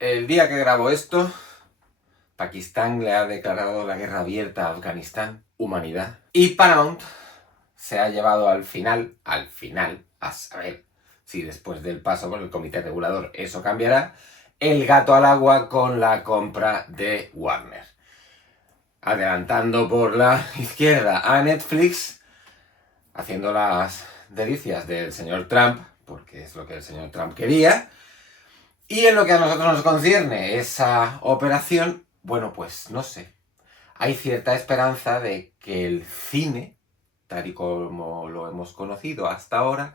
El día que grabo esto, Pakistán le ha declarado la guerra abierta a Afganistán, humanidad. Y Paramount se ha llevado al final, a saber si después del paso por el comité regulador eso cambiará, el gato al agua con la compra de Warner. Adelantando por la izquierda a Netflix, haciendo las delicias del señor Trump, porque es lo que el señor Trump quería. Y en lo que a nosotros nos concierne esa operación, bueno, pues no sé. Hay cierta esperanza de que el cine, tal y como lo hemos conocido hasta ahora,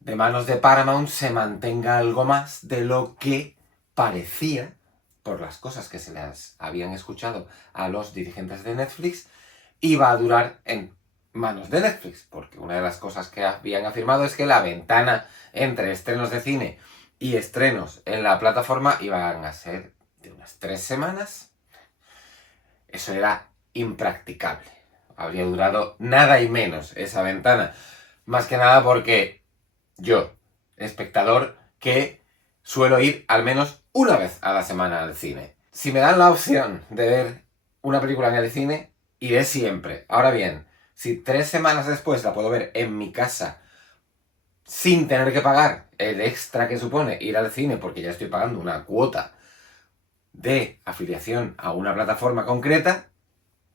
de manos de Paramount se mantenga algo más de lo que parecía, por las cosas que se les habían escuchado a los dirigentes de Netflix, iba a durar en manos de Netflix, porque una de las cosas que habían afirmado es que la ventana entre estrenos de cine y estrenos en la plataforma iban a ser de unas 3 semanas. Eso era impracticable. Habría durado nada y menos esa ventana. Más que nada porque yo, espectador, que suelo ir al menos una vez a la semana al cine. Si me dan la opción de ver una película en el cine, iré siempre. Ahora bien, si 3 semanas después la puedo ver en mi casa sin tener que pagar el extra que supone ir al cine, porque ya estoy pagando una cuota de afiliación a una plataforma concreta,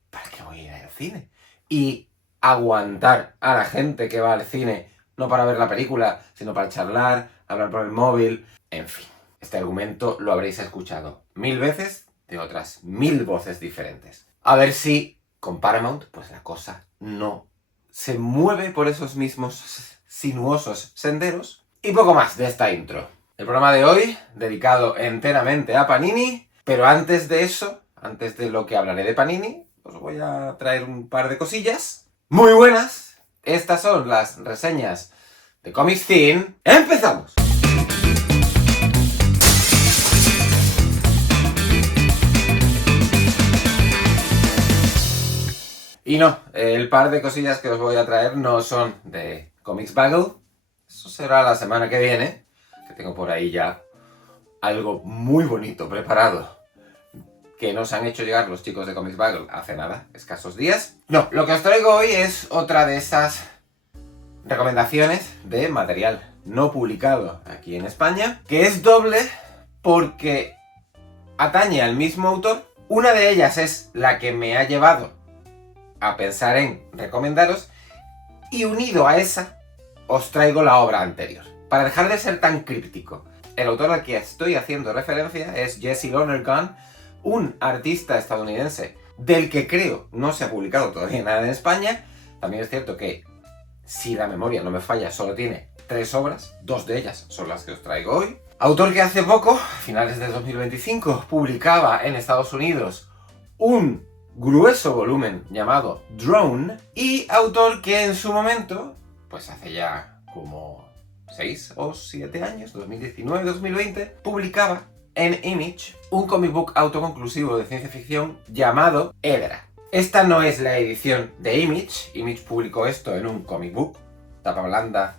¿para qué voy a ir al cine? Y aguantar a la gente que va al cine, no para ver la película, sino para charlar, hablar por el móvil, en fin. Este argumento lo habréis escuchado 1000 veces de otras 1000 voces diferentes. A ver si con Paramount, pues la cosa no se mueve por esos mismos sinuosos senderos. Y poco más de esta intro. El programa de hoy, dedicado enteramente a Panini, pero antes de eso, antes de lo que hablaré de Panini, os voy a traer un par de cosillas muy buenas. Estas son las reseñas de Comics Scene. ¡Empezamos! Y no, el par de cosillas que os voy a traer no son de Comics Bagel. Eso será la semana que viene, que tengo por ahí ya algo muy bonito preparado que nos han hecho llegar los chicos de Comics Bagel hace nada, escasos días. No, lo que os traigo hoy es otra de esas recomendaciones de material no publicado aquí en España, que es doble porque atañe al mismo autor. Una de ellas es la que me ha llevado a pensar en recomendaros, y unido a esa os traigo la obra anterior. Para dejar de ser tan críptico, el autor al que estoy haciendo referencia es Jesse Lonergan, un artista estadounidense del que creo no se ha publicado todavía nada en España. También es cierto que, si la memoria no me falla, solo tiene 3 obras, 2 de ellas son las que os traigo hoy. Autor que hace poco, a finales de 2025, publicaba en Estados Unidos un grueso volumen llamado Drone, y autor que en su momento, pues hace ya como 6 o 7 años, 2019-2020, publicaba en Image un comic book autoconclusivo de ciencia ficción llamado Hedra. Esta no es la edición de Image. Image publicó esto en un comic book, tapa blanda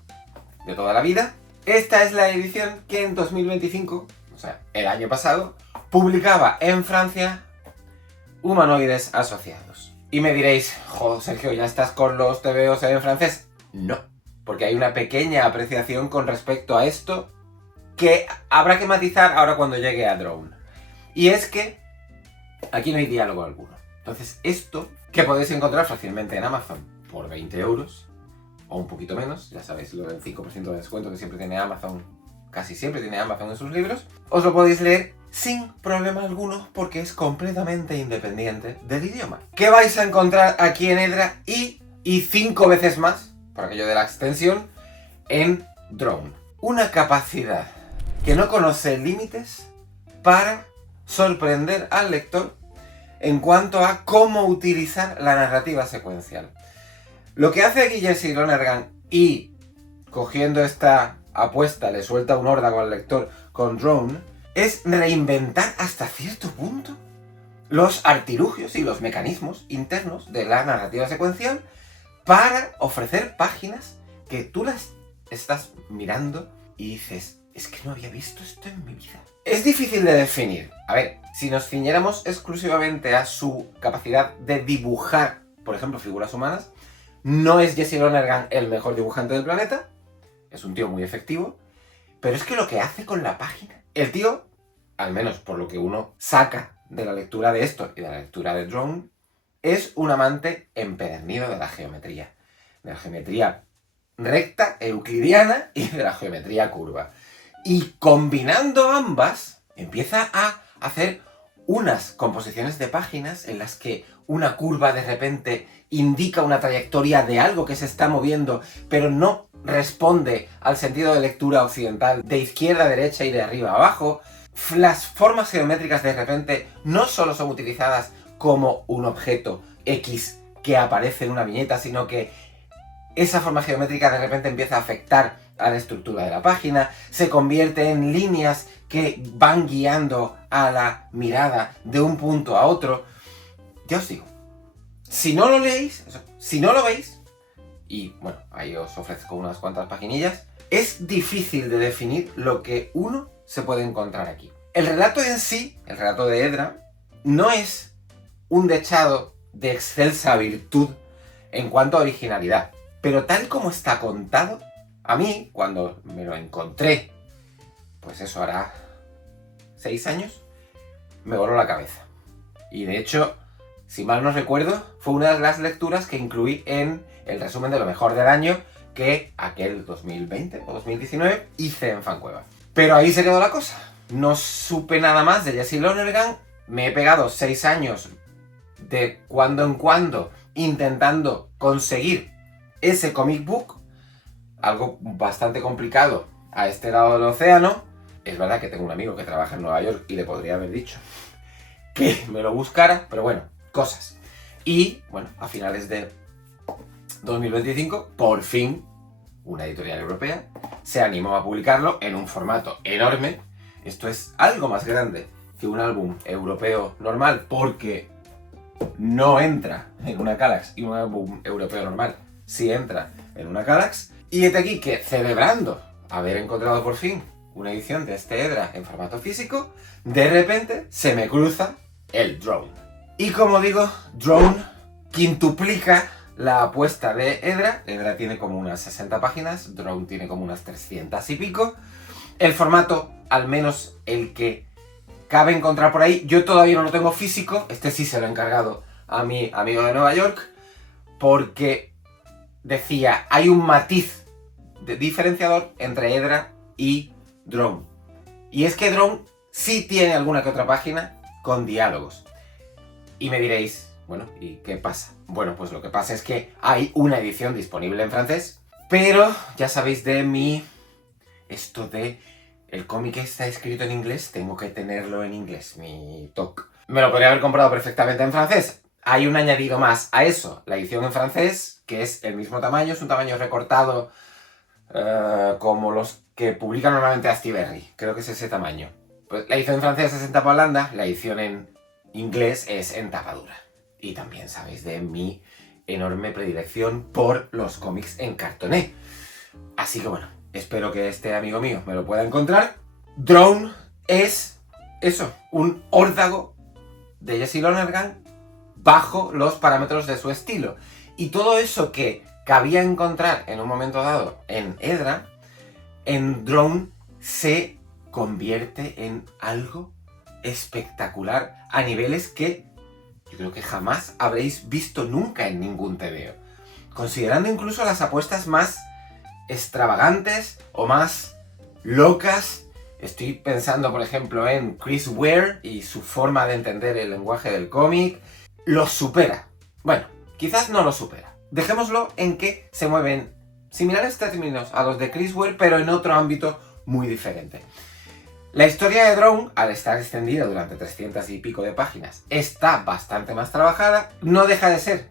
de toda la vida. Esta es la edición que en 2025, o sea, el año pasado, publicaba en Francia Humanoides Asociados. Y me diréis, jo, Sergio, ¿ya estás con los TVOs en francés? No, porque hay una pequeña apreciación con respecto a esto que habrá que matizar ahora cuando llegue a Drone. Y es que aquí no hay diálogo alguno. Entonces esto, que podéis encontrar fácilmente en Amazon por 20 euros, o un poquito menos, ya sabéis lo del 5% de descuento que siempre tiene Amazon, casi siempre tiene Amazon en sus libros, os lo podéis leer sin problema alguno porque es completamente independiente del idioma. ¿Qué vais a encontrar aquí en Hedra y 5 veces más, por aquello de la extensión, en Drone? Una capacidad que no conoce límites para sorprender al lector en cuanto a cómo utilizar la narrativa secuencial. Lo que hace aquí Jesse Lonergan, y cogiendo esta apuesta le suelta un órdago al lector con Drone, es reinventar hasta cierto punto los artilugios y los mecanismos internos de la narrativa secuencial para ofrecer páginas que tú las estás mirando y dices, es que no había visto esto en mi vida. Es difícil de definir. A ver, si nos ciñéramos exclusivamente a su capacidad de dibujar, por ejemplo, figuras humanas, no es Jesse Lonergan el mejor dibujante del planeta, es un tío muy efectivo, pero es que lo que hace con la página, el tío, al menos por lo que uno saca de la lectura de esto y de la lectura de Drone, es un amante empedernido de la geometría recta, euclidiana y de la geometría curva. Y combinando ambas, empieza a hacer unas composiciones de páginas en las que una curva de repente indica una trayectoria de algo que se está moviendo, pero no responde al sentido de lectura occidental de izquierda a derecha y de arriba a abajo. Las formas geométricas de repente no solo son utilizadas como un objeto X que aparece en una viñeta, sino que esa forma geométrica de repente empieza a afectar a la estructura de la página, se convierte en líneas que van guiando a la mirada de un punto a otro. Ya os digo, si no lo leéis, si no lo veis, y bueno, ahí os ofrezco unas cuantas paginillas, es difícil de definir lo que uno se puede encontrar aquí. El relato en sí, el relato de Edra, no es un dechado de excelsa virtud en cuanto a originalidad, pero tal como está contado, a mí, cuando me lo encontré, pues eso hará 6 años, me voló la cabeza. Y de hecho, si mal no recuerdo, fue una de las lecturas que incluí en el resumen de lo mejor del año que aquel 2020 o 2019 hice en Fancueva. Pero ahí se quedó la cosa. No supe nada más de Jesse Lonergan. Me he pegado 6 años de cuando en cuando intentando conseguir ese comic book. Algo bastante complicado a este lado del océano. Es verdad que tengo un amigo que trabaja en Nueva York y le podría haber dicho que me lo buscara, pero bueno, cosas. Y bueno, a finales de 2025, por fin, una editorial europea se animó a publicarlo en un formato enorme. Esto es algo más grande que un álbum europeo normal porque no entra en una Kallax, y un álbum europeo normal sí entra en una Kallax. Y hete aquí que, celebrando haber encontrado por fin una edición de este Edra en formato físico, de repente se me cruza el Drone. Y como digo, Drone quintuplica la apuesta de Edra. Edra tiene como unas 60 páginas, Drone tiene como unas 300 y pico. El formato, al menos el que cabe encontrar por ahí, yo todavía no lo tengo físico, este sí se lo he encargado a mi amigo de Nueva York, porque decía, hay un matiz de diferenciador entre Edra y Drone. Y es que Drone sí tiene alguna que otra página con diálogos. Y me diréis, bueno, ¿y qué pasa? Bueno, pues lo que pasa es que hay una edición disponible en francés, pero ya sabéis de mí, esto de el cómic está escrito en inglés, tengo que tenerlo en inglés, mi toque. Me lo podría haber comprado perfectamente en francés. Hay un añadido más a eso, la edición en francés, que es el mismo tamaño, es un tamaño recortado como los que publican normalmente Astiberri, creo que es ese tamaño. Pues la edición en francés es en tapa blanda, la edición en inglés es en tapa dura. Y también sabéis de mi enorme predilección por los cómics en cartoné. Así que bueno, espero que este amigo mío me lo pueda encontrar. Drone es eso, un órdago de Jesse Lonergan bajo los parámetros de su estilo. Y todo eso que cabía encontrar en un momento dado en Edra, en Drone se convierte en algo espectacular a niveles que yo creo que jamás habréis visto nunca en ningún TVO. Considerando incluso las apuestas más extravagantes o más locas. Estoy pensando, por ejemplo, en Chris Ware y su forma de entender el lenguaje del cómic. Lo supera. Bueno, quizás no lo supera. Dejémoslo en que se mueven similares términos a los de Chris Ware, pero en otro ámbito muy diferente. La historia de Drone, al estar extendida durante 300 y pico de páginas, está bastante más trabajada. No deja de ser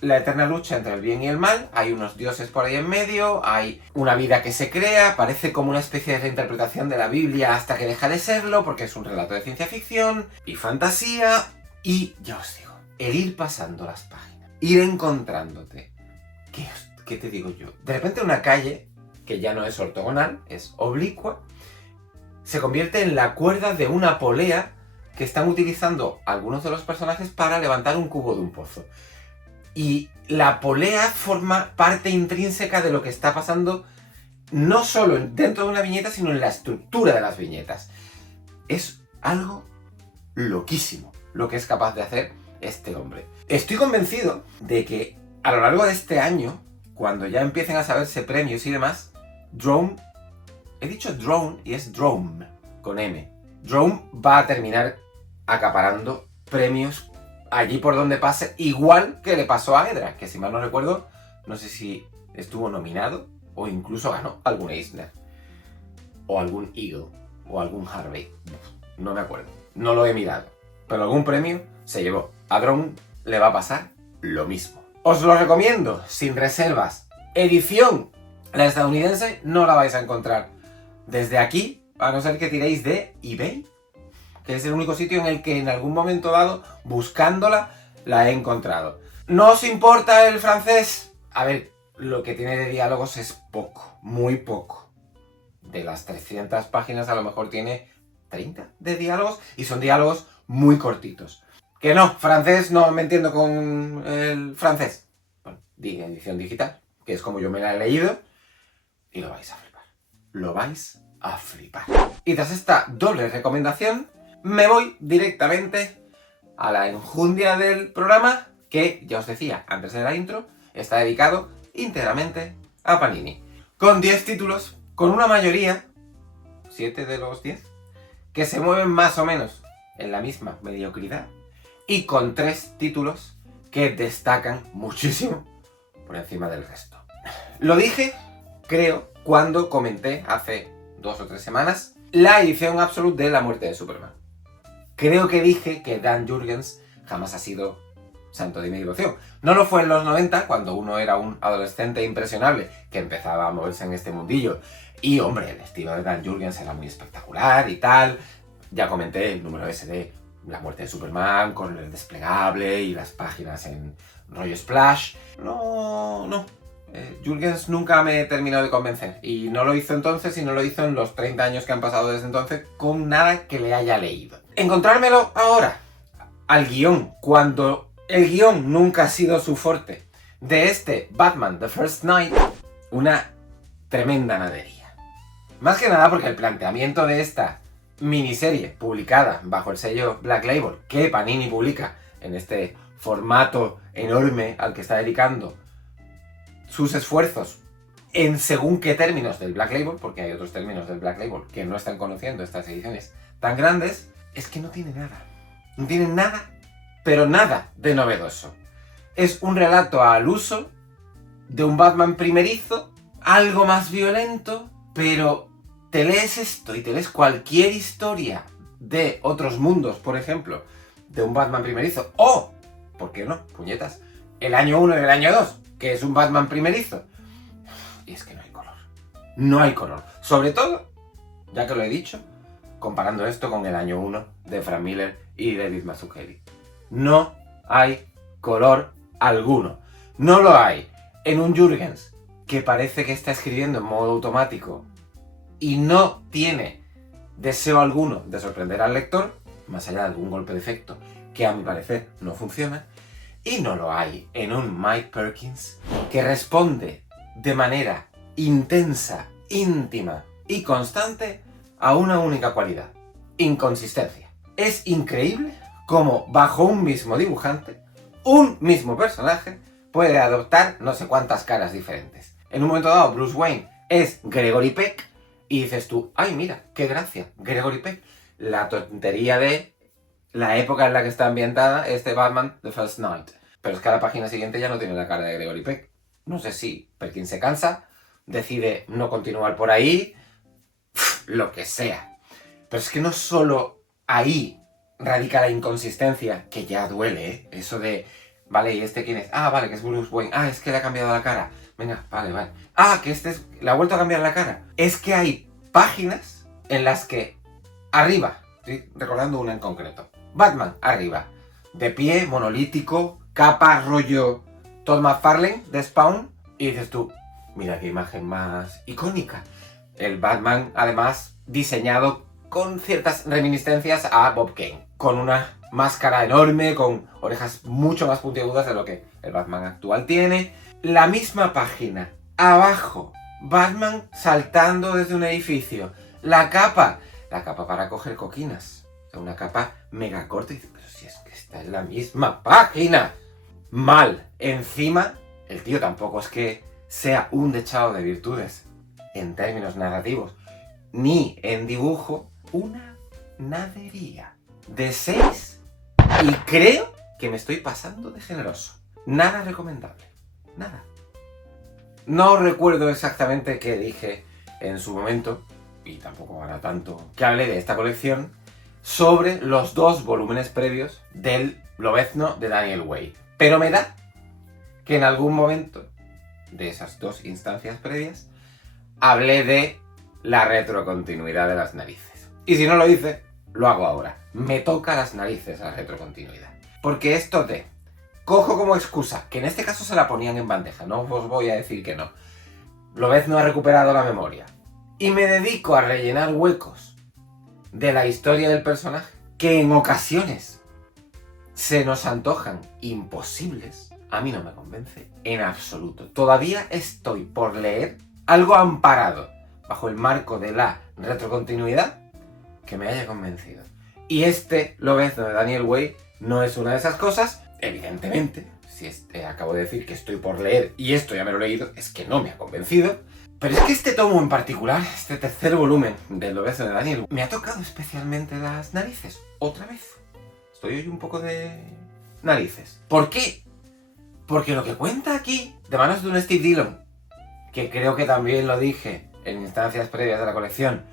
la eterna lucha entre el bien y el mal. Hay unos dioses por ahí en medio, hay una vida que se crea, parece como una especie de reinterpretación de la Biblia hasta que deja de serlo, porque es un relato de ciencia ficción y fantasía. Y ya os digo, el ir pasando las páginas, ir encontrándote, ¿qué te digo yo? De repente una calle, que ya no es ortogonal, es oblicua, se convierte en la cuerda de una polea que están utilizando algunos de los personajes para levantar un cubo de un pozo. Y la polea forma parte intrínseca de lo que está pasando no solo dentro de una viñeta, sino en la estructura de las viñetas. Es algo loquísimo lo que es capaz de hacer este hombre. Estoy convencido de que a lo largo de este año, cuando ya empiecen a saberse premios y demás, Drone, he dicho Drone y es Drone, con M. Drone va a terminar acaparando premios allí por donde pase, igual que le pasó a Edra, que si mal no recuerdo, no sé si estuvo nominado o incluso ganó algún Eisner, o algún Eagle, o algún Harvey. No me acuerdo, no lo he mirado, pero algún premio se llevó. A Drone le va a pasar lo mismo. Os lo recomiendo, sin reservas. Edición, la estadounidense, no la vais a encontrar desde aquí, a no ser que tiréis de eBay, que es el único sitio en el que en algún momento dado, buscándola, la he encontrado. ¿No os importa el francés? A ver, lo que tiene de diálogos es poco, muy poco. De las 300 páginas a lo mejor tiene 30 de diálogos y son diálogos muy cortitos. Que no, francés no me entiendo con el francés. Bueno, edición digital, que es como yo me la he leído, y lo vais a flipar. Lo vais a flipar. Y tras esta doble recomendación, me voy directamente a la enjundia del programa, que ya os decía antes de la intro, está dedicado íntegramente a Panini. Con 10 títulos, con una mayoría, 7 de los 10, que se mueven más o menos en la misma mediocridad, y con 3 títulos que destacan muchísimo por encima del resto. Lo dije, creo, cuando comenté hace 2 o 3 semanas la edición absoluta de La muerte de Superman. Creo que dije que Dan Jurgens jamás ha sido santo de mi devoción. No lo fue en los 90, cuando uno era un adolescente impresionable que empezaba a moverse en este mundillo. Y, hombre, el estilo de Dan Jurgens era muy espectacular y tal. Ya comenté el número ese de La muerte de Superman, con el desplegable y las páginas en rollo splash. No. Jurgens nunca me terminó de convencer. Y no lo hizo entonces y no lo hizo en los 30 años que han pasado desde entonces con nada que le haya leído. Encontrármelo ahora, al guión, cuando el guión nunca ha sido su fuerte, de este Batman The First Knight, una tremenda nadería. Más que nada porque el planteamiento de esta miniserie publicada bajo el sello Black Label, que Panini publica en este formato enorme al que está dedicando sus esfuerzos en según qué términos del Black Label, porque hay otros términos del Black Label que no están conociendo estas ediciones tan grandes, es que no tiene nada. No tiene nada, pero nada de novedoso. Es un relato al uso de un Batman primerizo, algo más violento, pero te lees esto y te lees cualquier historia de otros mundos, por ejemplo, de un Batman primerizo, o, ¿por qué no? Puñetas, el año 1 y el año 2, que es un Batman primerizo. Y es que no hay color. No hay color. Sobre todo, ya que lo he dicho, comparando esto con el año 1 de Frank Miller y David Mazzucchelli. No hay color alguno. No lo hay en un Jurgens que parece que está escribiendo en modo automático y no tiene deseo alguno de sorprender al lector, más allá de algún golpe de efecto que a mi parecer no funciona. Y no lo hay en un Mike Perkins que responde de manera intensa, íntima y constante a una única cualidad: inconsistencia. Es increíble cómo bajo un mismo dibujante, un mismo personaje puede adoptar no sé cuántas caras diferentes. En un momento dado, Bruce Wayne es Gregory Peck y dices tú, ¡ay, mira, qué gracia! Gregory Peck. La tontería de la época en la que está ambientada este Batman The First Knight. Pero es que a la página siguiente ya no tiene la cara de Gregory Peck. No sé si Perkins se cansa, decide no continuar por ahí, lo que sea. Pero es que no solo ahí radica la inconsistencia, que ya duele, ¿eh? Eso de, vale, ¿y este quién es? Ah, vale, que es Bruce Wayne. Ah, es que le ha cambiado la cara. Venga, vale. Ah, que este le ha vuelto a cambiar la cara. Es que hay páginas en las que arriba, estoy recordando una en concreto, Batman arriba, de pie, monolítico, capa, rollo Todd McFarlane de Spawn, y dices tú, mira qué imagen más icónica. El Batman, además, diseñado con ciertas reminiscencias a Bob Kane, con una máscara enorme, con orejas mucho más puntiagudas de lo que el Batman actual tiene. La misma página, abajo, Batman saltando desde un edificio, la capa para coger coquinas, o sea, una capa mega corta, y dices, pero si es que está en la misma página. Mal. Encima, el tío tampoco es que sea un dechado de virtudes en términos narrativos, ni en dibujo. Una nadería de 6 y creo que me estoy pasando de generoso. Nada recomendable. Nada. No recuerdo exactamente qué dije en su momento, y tampoco hará tanto que hablé de esta colección, sobre los 2 volúmenes previos del Lobezno de Daniel Way. Pero me da que en algún momento de esas 2 instancias previas hablé de la retrocontinuidad de las narices. Y si no lo hice, lo hago ahora. Me toca las narices la retrocontinuidad. Porque esto de... cojo como excusa, que en este caso se la ponían en bandeja, no os voy a decir que no. Lobezno ha recuperado la memoria. Y me dedico a rellenar huecos de la historia del personaje, que en ocasiones se nos antojan imposibles. A mí no me convence en absoluto. Todavía estoy por leer algo amparado bajo el marco de la retrocontinuidad que me haya convencido. Y este Lobezno de Daniel Way no es una de esas cosas. Evidentemente, si acabo de decir que estoy por leer y esto ya me lo he leído, es que no me ha convencido. Pero es que este tomo en particular, este tercer volumen del Lobezno de Daniel, me ha tocado especialmente las narices. Otra vez. Estoy hoy un poco de narices. ¿Por qué? Porque lo que cuenta aquí, de manos de un Steve Dillon, que creo que también lo dije en instancias previas de la colección,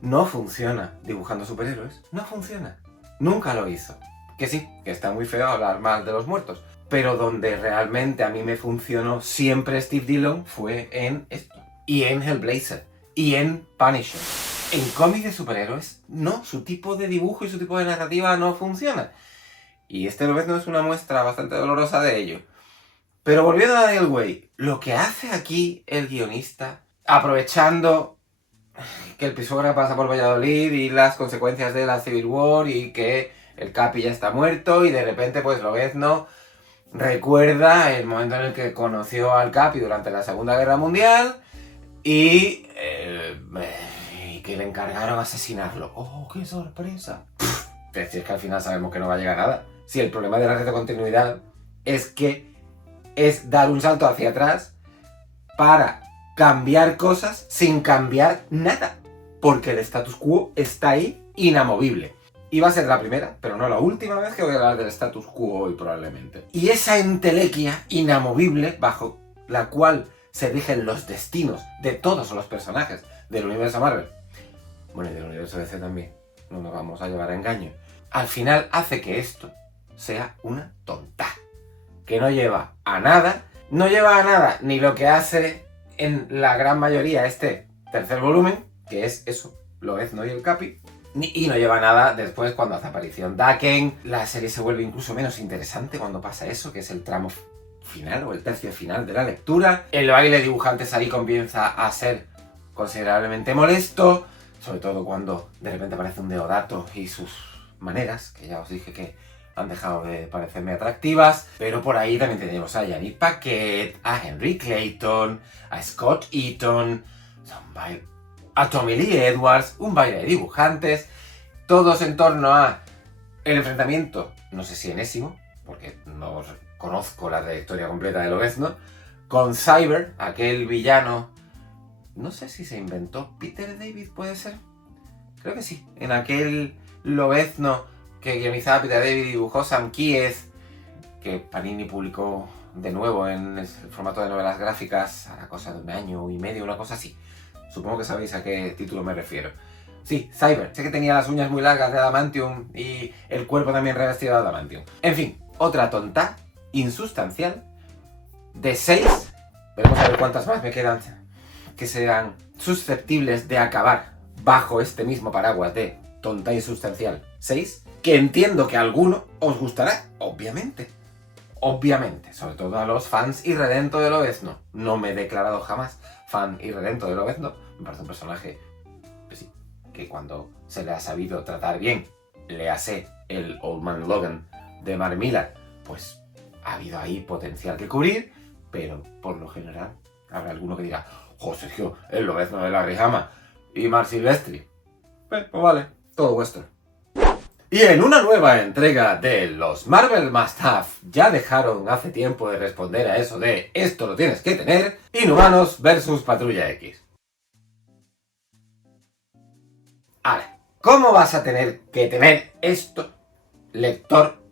no funciona dibujando superhéroes. No funciona. Nunca lo hizo. Que sí, que está muy feo hablar mal de los muertos. Pero donde realmente a mí me funcionó siempre Steve Dillon fue en esto. Y en Hellblazer. Y en Punisher. En cómics de superhéroes, no. Su tipo de dibujo y su tipo de narrativa no funciona. Y este Lobezno es una muestra bastante dolorosa de ello. Pero volviendo a Daniel Way, lo que hace aquí el guionista, aprovechando que el Pisuerga pasa por Valladolid y las consecuencias de la Civil War y que el Capi ya está muerto y de repente pues Lobezno recuerda el momento en el que conoció al Capi durante la Segunda Guerra Mundial y que le encargaron asesinarlo. ¡Oh, qué sorpresa! Si es que al final sabemos que no va a llegar a nada. Si el problema de la retrocontinuidad es que es dar un salto hacia atrás para cambiar cosas sin cambiar nada. Porque el status quo está ahí, inamovible. Y va a ser la primera, pero no la última vez que voy a hablar del status quo hoy probablemente. Y esa entelequia inamovible bajo la cual se rigen los destinos de todos los personajes del universo Marvel, bueno, y del universo DC también, no nos vamos a llevar a engaño, al final hace que esto sea una tonta. Que no lleva a nada. No lleva a nada ni lo que hace en la gran mayoría este tercer volumen, que es eso, Lobezno y el Capi. Y no lleva nada después cuando hace aparición Daken. La serie se vuelve incluso menos interesante cuando pasa eso, que es el tramo final o el tercio final de la lectura. El baile de dibujantes ahí comienza a ser considerablemente molesto, sobre todo cuando de repente aparece un Deodato y sus maneras, que ya os dije que han dejado de parecerme atractivas, pero por ahí también tenemos a Yannick Paquet, a Henry Clayton, a Scott Eaton, a Tommy Lee Edwards, un baile de dibujantes, todos en torno a el enfrentamiento, no sé si enésimo, porque no conozco la trayectoria completa de Lobezno, con Cyber, aquel villano, no sé si se inventó Peter David, ¿puede ser? Creo que sí, en aquel Lobezno que guionizaba Peter David y dibujó Sam Kies, que Panini publicó de nuevo en el formato de novelas gráficas a la cosa de 1 año y medio, una cosa así. Supongo que sabéis a qué título me refiero. Sí, Cyber. Sé que tenía las uñas muy largas de adamantium y el cuerpo también revestido de adamantium. En fin, otra tonta, insustancial, de 6. Veremos a ver cuántas más me quedan que serán susceptibles de acabar bajo este mismo paraguas de tonta insustancial 6. Que entiendo que a alguno os gustará, obviamente. Obviamente, sobre todo a los fans irredento de Lobezno. No me he declarado jamás fan irredento de Lobezno. Me parece un personaje, pues sí, que cuando se le ha sabido tratar bien. Léase el Old Man Logan de Mark Millar, pues ha habido ahí potencial que cubrir, pero por lo general habrá alguno que diga: ¡Jo, Sergio, el Lobezno de Larry Hama y Marc Silvestri! Pues vale, todo vuestro. Y en una nueva entrega de los Marvel Must Have, ya dejaron hace tiempo de responder a eso de esto lo tienes que tener, Inhumanos vs Patrulla X. Ahora, ¿cómo vas a tener que tener esto, lector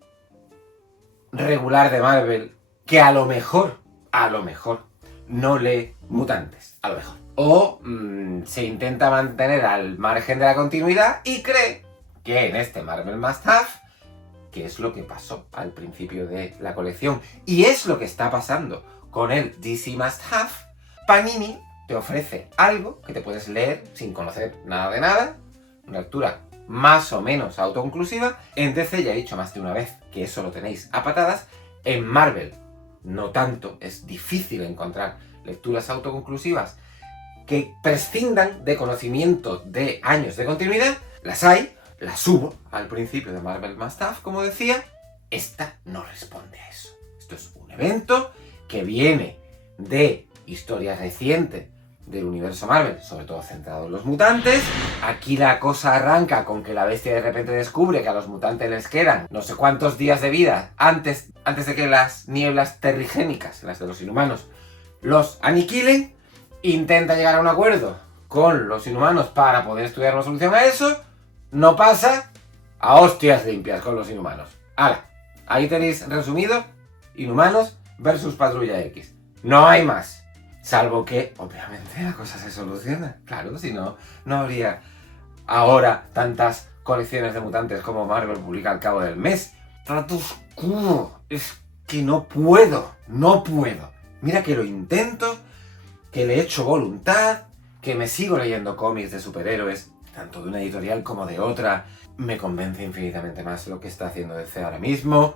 regular de Marvel, que a lo mejor, no lee mutantes? A lo mejor. O se intenta mantener al margen de la continuidad y cree que en este Marvel Must Have, que es lo que pasó al principio de la colección, y es lo que está pasando con el DC Must Have, Panini te ofrece algo que te puedes leer sin conocer nada de nada, una lectura más o menos autoconclusiva. En DC ya he dicho más de una vez que eso lo tenéis a patadas. En Marvel no tanto, es difícil encontrar lecturas autoconclusivas que prescindan de conocimiento de años de continuidad. Las hay, las hubo al principio de Marvel Must Have, como decía. Esta no responde a eso. Esto es un evento que viene de historia reciente del universo Marvel, sobre todo centrado en los mutantes. Aquí la cosa arranca con que la bestia de repente descubre que a los mutantes les quedan no sé cuántos días de vida antes de que las nieblas terrigénicas, las de los inhumanos, los aniquilen. Intenta llegar a un acuerdo con los inhumanos para poder estudiar una solución a eso. No pasa. A hostias limpias con los inhumanos. ¡Hala! Ahí tenéis resumido Inhumanos versus Patrulla X. No hay más. Salvo que, obviamente, la cosa se soluciona. Claro, si no, no habría ahora tantas colecciones de mutantes como Marvel publica al cabo del mes. Trato oscuro. Es que no puedo. Mira que lo intento, que le echo voluntad, que me sigo leyendo cómics de superhéroes, tanto de una editorial como de otra. Me convence infinitamente más lo que está haciendo DC ahora mismo.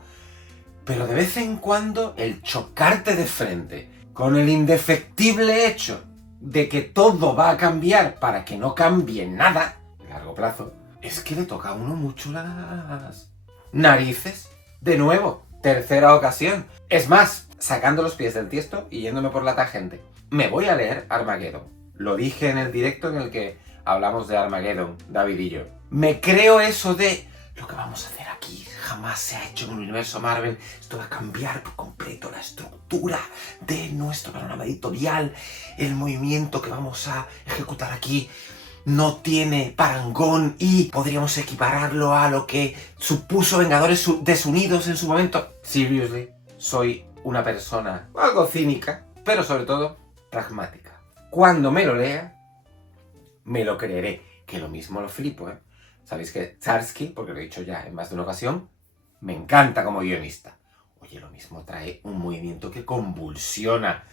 Pero de vez en cuando el chocarte de frente con el indefectible hecho de que todo va a cambiar para que no cambie nada a largo plazo, es que le toca a uno mucho las narices. De nuevo, tercera ocasión. Es más, sacando los pies del tiesto y yéndome por la tangente, me voy a leer Armageddon. Lo dije en el directo en el que hablamos de Armageddon, David y yo. Me creo eso de lo que vamos a hacer aquí jamás se ha hecho en el universo Marvel. Esto va a cambiar por completo la estructura de nuestro panorama editorial. El movimiento que vamos a ejecutar aquí no tiene parangón y podríamos equipararlo a lo que supuso Vengadores Desunidos en su momento. Seriously, soy una persona algo cínica, pero sobre todo pragmática. Cuando me lo lea, me lo creeré. Que lo mismo lo flipo, ¿eh? Sabéis que Zdarsky, porque lo he dicho ya en más de una ocasión, me encanta como guionista. Oye, lo mismo trae un movimiento que convulsiona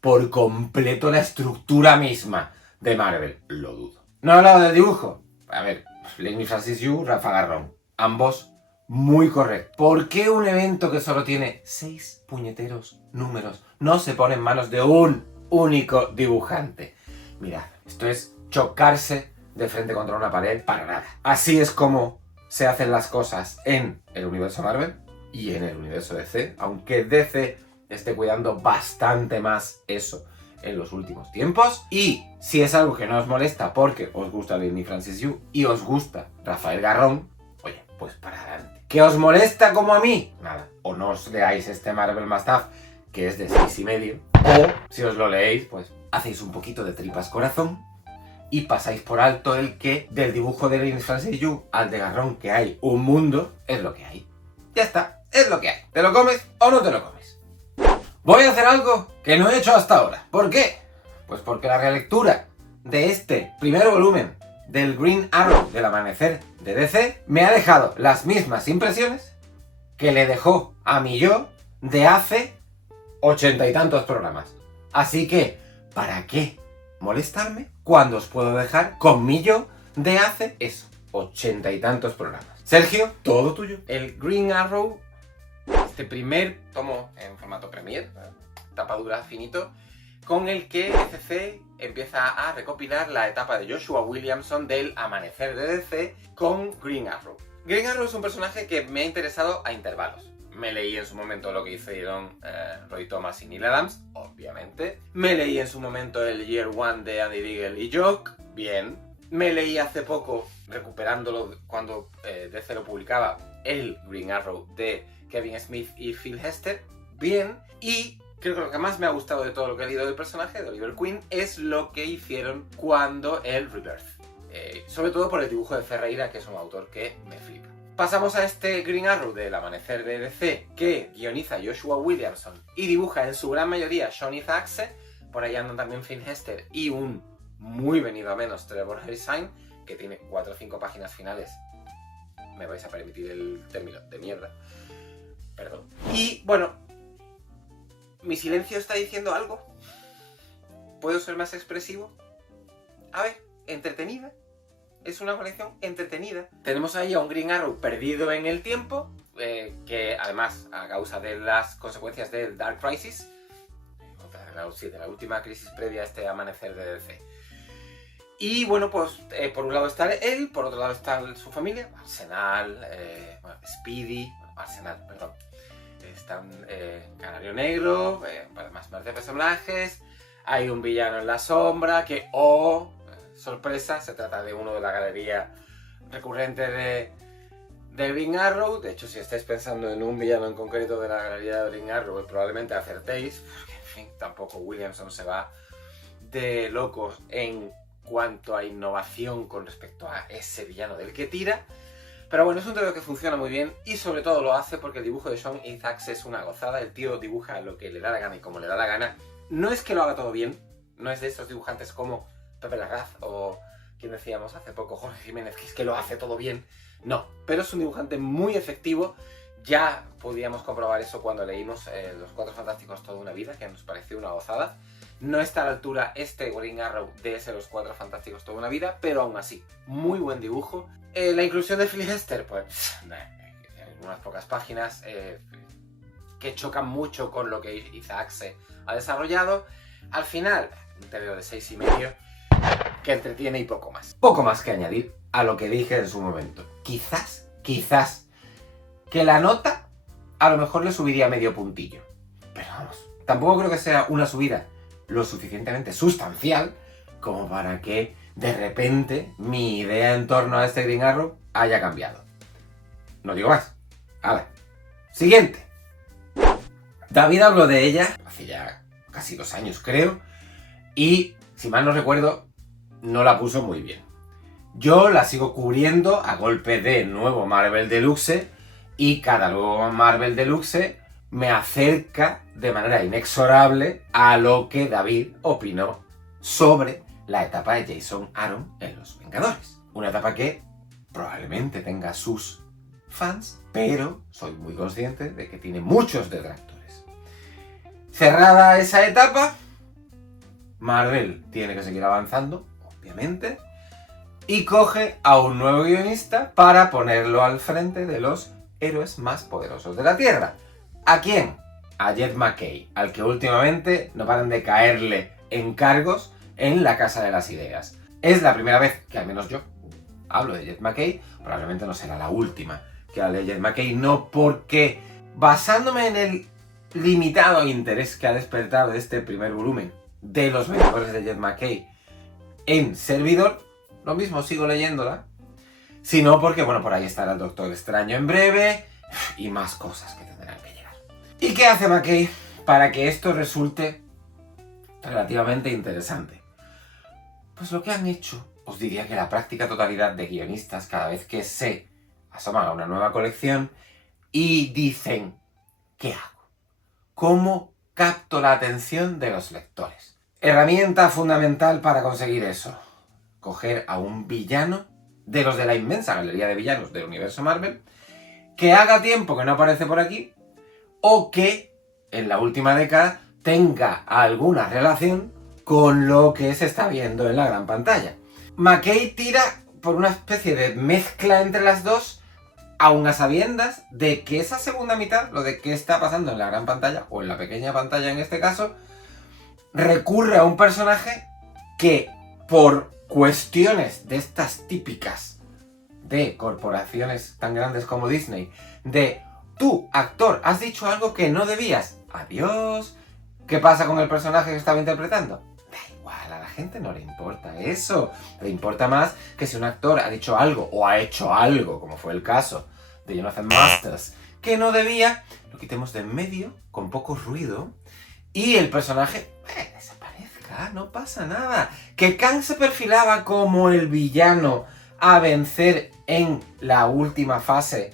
por completo la estructura misma de Marvel. Lo dudo. No he hablado del dibujo. A ver, Lenny Francis Yu, Rafa Garrón. Ambos muy correctos. ¿Por qué un evento que solo tiene 6 puñeteros números no se pone en manos de un único dibujante? Mirad, esto es chocarse de frente contra una pared para nada. Así es como se hacen las cosas en el universo Marvel y en el universo DC, aunque DC esté cuidando bastante más eso en los últimos tiempos. Y si es algo que no os molesta porque os gusta Lenny Francis Yu y os gusta Rafael Garrón, oye, pues para adelante. ¿Qué os molesta como a mí? Nada. O no os leáis este Marvel Must Have, que es de 6,5, o si os lo leéis, pues hacéis un poquito de tripas corazón y pasáis por alto el que del dibujo de Lenny Francis Yu al de Garrón, que hay un mundo, es lo que hay. Ya está, es lo que hay. ¿Te lo comes o no te lo comes? Voy a hacer algo que no he hecho hasta ahora. ¿Por qué? Pues porque la relectura de este primer volumen del Green Arrow del amanecer de DC me ha dejado las mismas impresiones que le dejó a mi yo de hace 80 y tantos programas. Así que, ¿para qué molestarme cuando os puedo dejar con mi yo de hace eso, 80 y tantos programas? Sergio, todo tuyo. El Green Arrow, este primer tomo en formato Premier, tapadura finito, con el que DC empieza a recopilar la etapa de Joshua Williamson del amanecer de DC con Green Arrow. Green Arrow es un personaje que me ha interesado a intervalos. Me leí en su momento lo que hicieron Roy Thomas y Neil Adams, obviamente. Me leí en su momento el Year One de Andy Deagle y Jock, bien. Me leí hace poco, recuperándolo cuando DC lo publicaba, el Green Arrow de Kevin Smith y Phil Hester, bien. Y creo que lo que más me ha gustado de todo lo que he leído del personaje de Oliver Queen es lo que hicieron cuando el Rebirth. Sobre todo por el dibujo de Ferreira, que es un autor que me flipa. Pasamos a este Green Arrow del amanecer de DC que guioniza Joshua Williamson y dibuja en su gran mayoría Shawn Izaakse. Por ahí andan también Phil Hester y un muy venido a menos Trevor Hairsine, que tiene 4 o 5 páginas finales. Me vais a permitir el término de mierda. Perdón. Y bueno, ¿mi silencio está diciendo algo? ¿Puedo ser más expresivo? A ver, entretenida. Es una colección entretenida. Tenemos ahí a un Green Arrow perdido en el tiempo, que además, a causa de las consecuencias del Dark Crisis, de la última crisis previa a este amanecer de DC. Y bueno, pues por un lado está él, por otro lado está su familia, Arsenal, Speedy, Arsenal, perdón. Está Canario Negro, más de personajes. Hay un villano en la sombra que, sorpresa, se trata de uno de la galería recurrente de Green Arrow. De hecho, si estáis pensando en un villano en concreto de la galería de Green Arrow, probablemente acertéis, porque en fin, tampoco Williamson se va de locos en cuanto a innovación con respecto a ese villano del que tira. Pero bueno, es un tío que funciona muy bien y sobre todo lo hace porque el dibujo de Shawn Izaakse es una gozada. El tío dibuja lo que le da la gana y como le da la gana. No es que lo haga todo bien, no es de estos dibujantes como Pepe Larraz o quien decíamos hace poco, Jorge Jiménez, que es que lo hace todo bien. No, pero es un dibujante muy efectivo. Ya podíamos comprobar eso cuando leímos Los Cuatro Fantásticos Toda una Vida, que nos pareció una gozada. No está a la altura este Green Arrow de ese Los Cuatro Fantásticos Toda una Vida, pero aún así, muy buen dibujo. La inclusión de Phil Hester, pues, en unas pocas páginas que chocan mucho con lo que Izaakse ha desarrollado. Al final, un TVO de 6,5 que entretiene y poco más. Poco más que añadir a lo que dije en su momento. Quizás, que la nota a lo mejor le subiría medio puntillo. Pero vamos, tampoco creo que sea una subida lo suficientemente sustancial como para que de repente mi idea en torno a este Green Arrow haya cambiado. No digo más. A ver, siguiente. David habló de ella hace ya casi 2 años, creo, y si mal no recuerdo, no la puso muy bien. Yo la sigo cubriendo a golpe de nuevo Marvel Deluxe y cada nuevo Marvel Deluxe me acerca de manera inexorable a lo que David opinó sobre la etapa de Jason Aaron en Los Vengadores. Una etapa que probablemente tenga sus fans, pero soy muy consciente de que tiene muchos detractores. Cerrada esa etapa, Marvel tiene que seguir avanzando, obviamente, y coge a un nuevo guionista para ponerlo al frente de los héroes más poderosos de la Tierra. ¿A quién? A Jed MacKay, al que últimamente no paran de caerle encargos en la Casa de las Ideas. Es la primera vez que al menos yo hablo de Jed MacKay, probablemente no será la última que hable de Jed MacKay, no porque, basándome en el limitado interés que ha despertado este primer volumen de Los Vengadores de Jed MacKay en servidor, lo mismo sigo leyéndola, sino porque, bueno, por ahí estará el Doctor Extraño en breve y más cosas que tendrán que llegar. ¿Y qué hace MacKay para que esto resulte relativamente interesante? Pues lo que han hecho, os diría que la práctica totalidad de guionistas, cada vez que se asoman a una nueva colección y dicen, ¿qué hago? ¿Cómo capto la atención de los lectores? Herramienta fundamental para conseguir eso: coger a un villano de los de la inmensa galería de villanos del universo Marvel, que haga tiempo que no aparece por aquí, o que en la última década tenga alguna relación con lo que se está viendo en la gran pantalla. MacKay tira por una especie de mezcla entre las dos, aun a sabiendas de que esa segunda mitad, lo de qué está pasando en la gran pantalla, o en la pequeña pantalla en este caso, recurre a un personaje que, por cuestiones de estas típicas de corporaciones tan grandes como Disney, de tú, actor, has dicho algo que no debías, adiós, ¿qué pasa con el personaje que estaba interpretando? Da igual, a la gente no le importa eso, le importa más que si un actor ha dicho algo o ha hecho algo, como fue el caso de Jonathan Masters, que no debía, lo quitemos de en medio, con poco ruido, y el personaje desaparezca, no pasa nada. Que Kang se perfilaba como el villano a vencer en la última fase,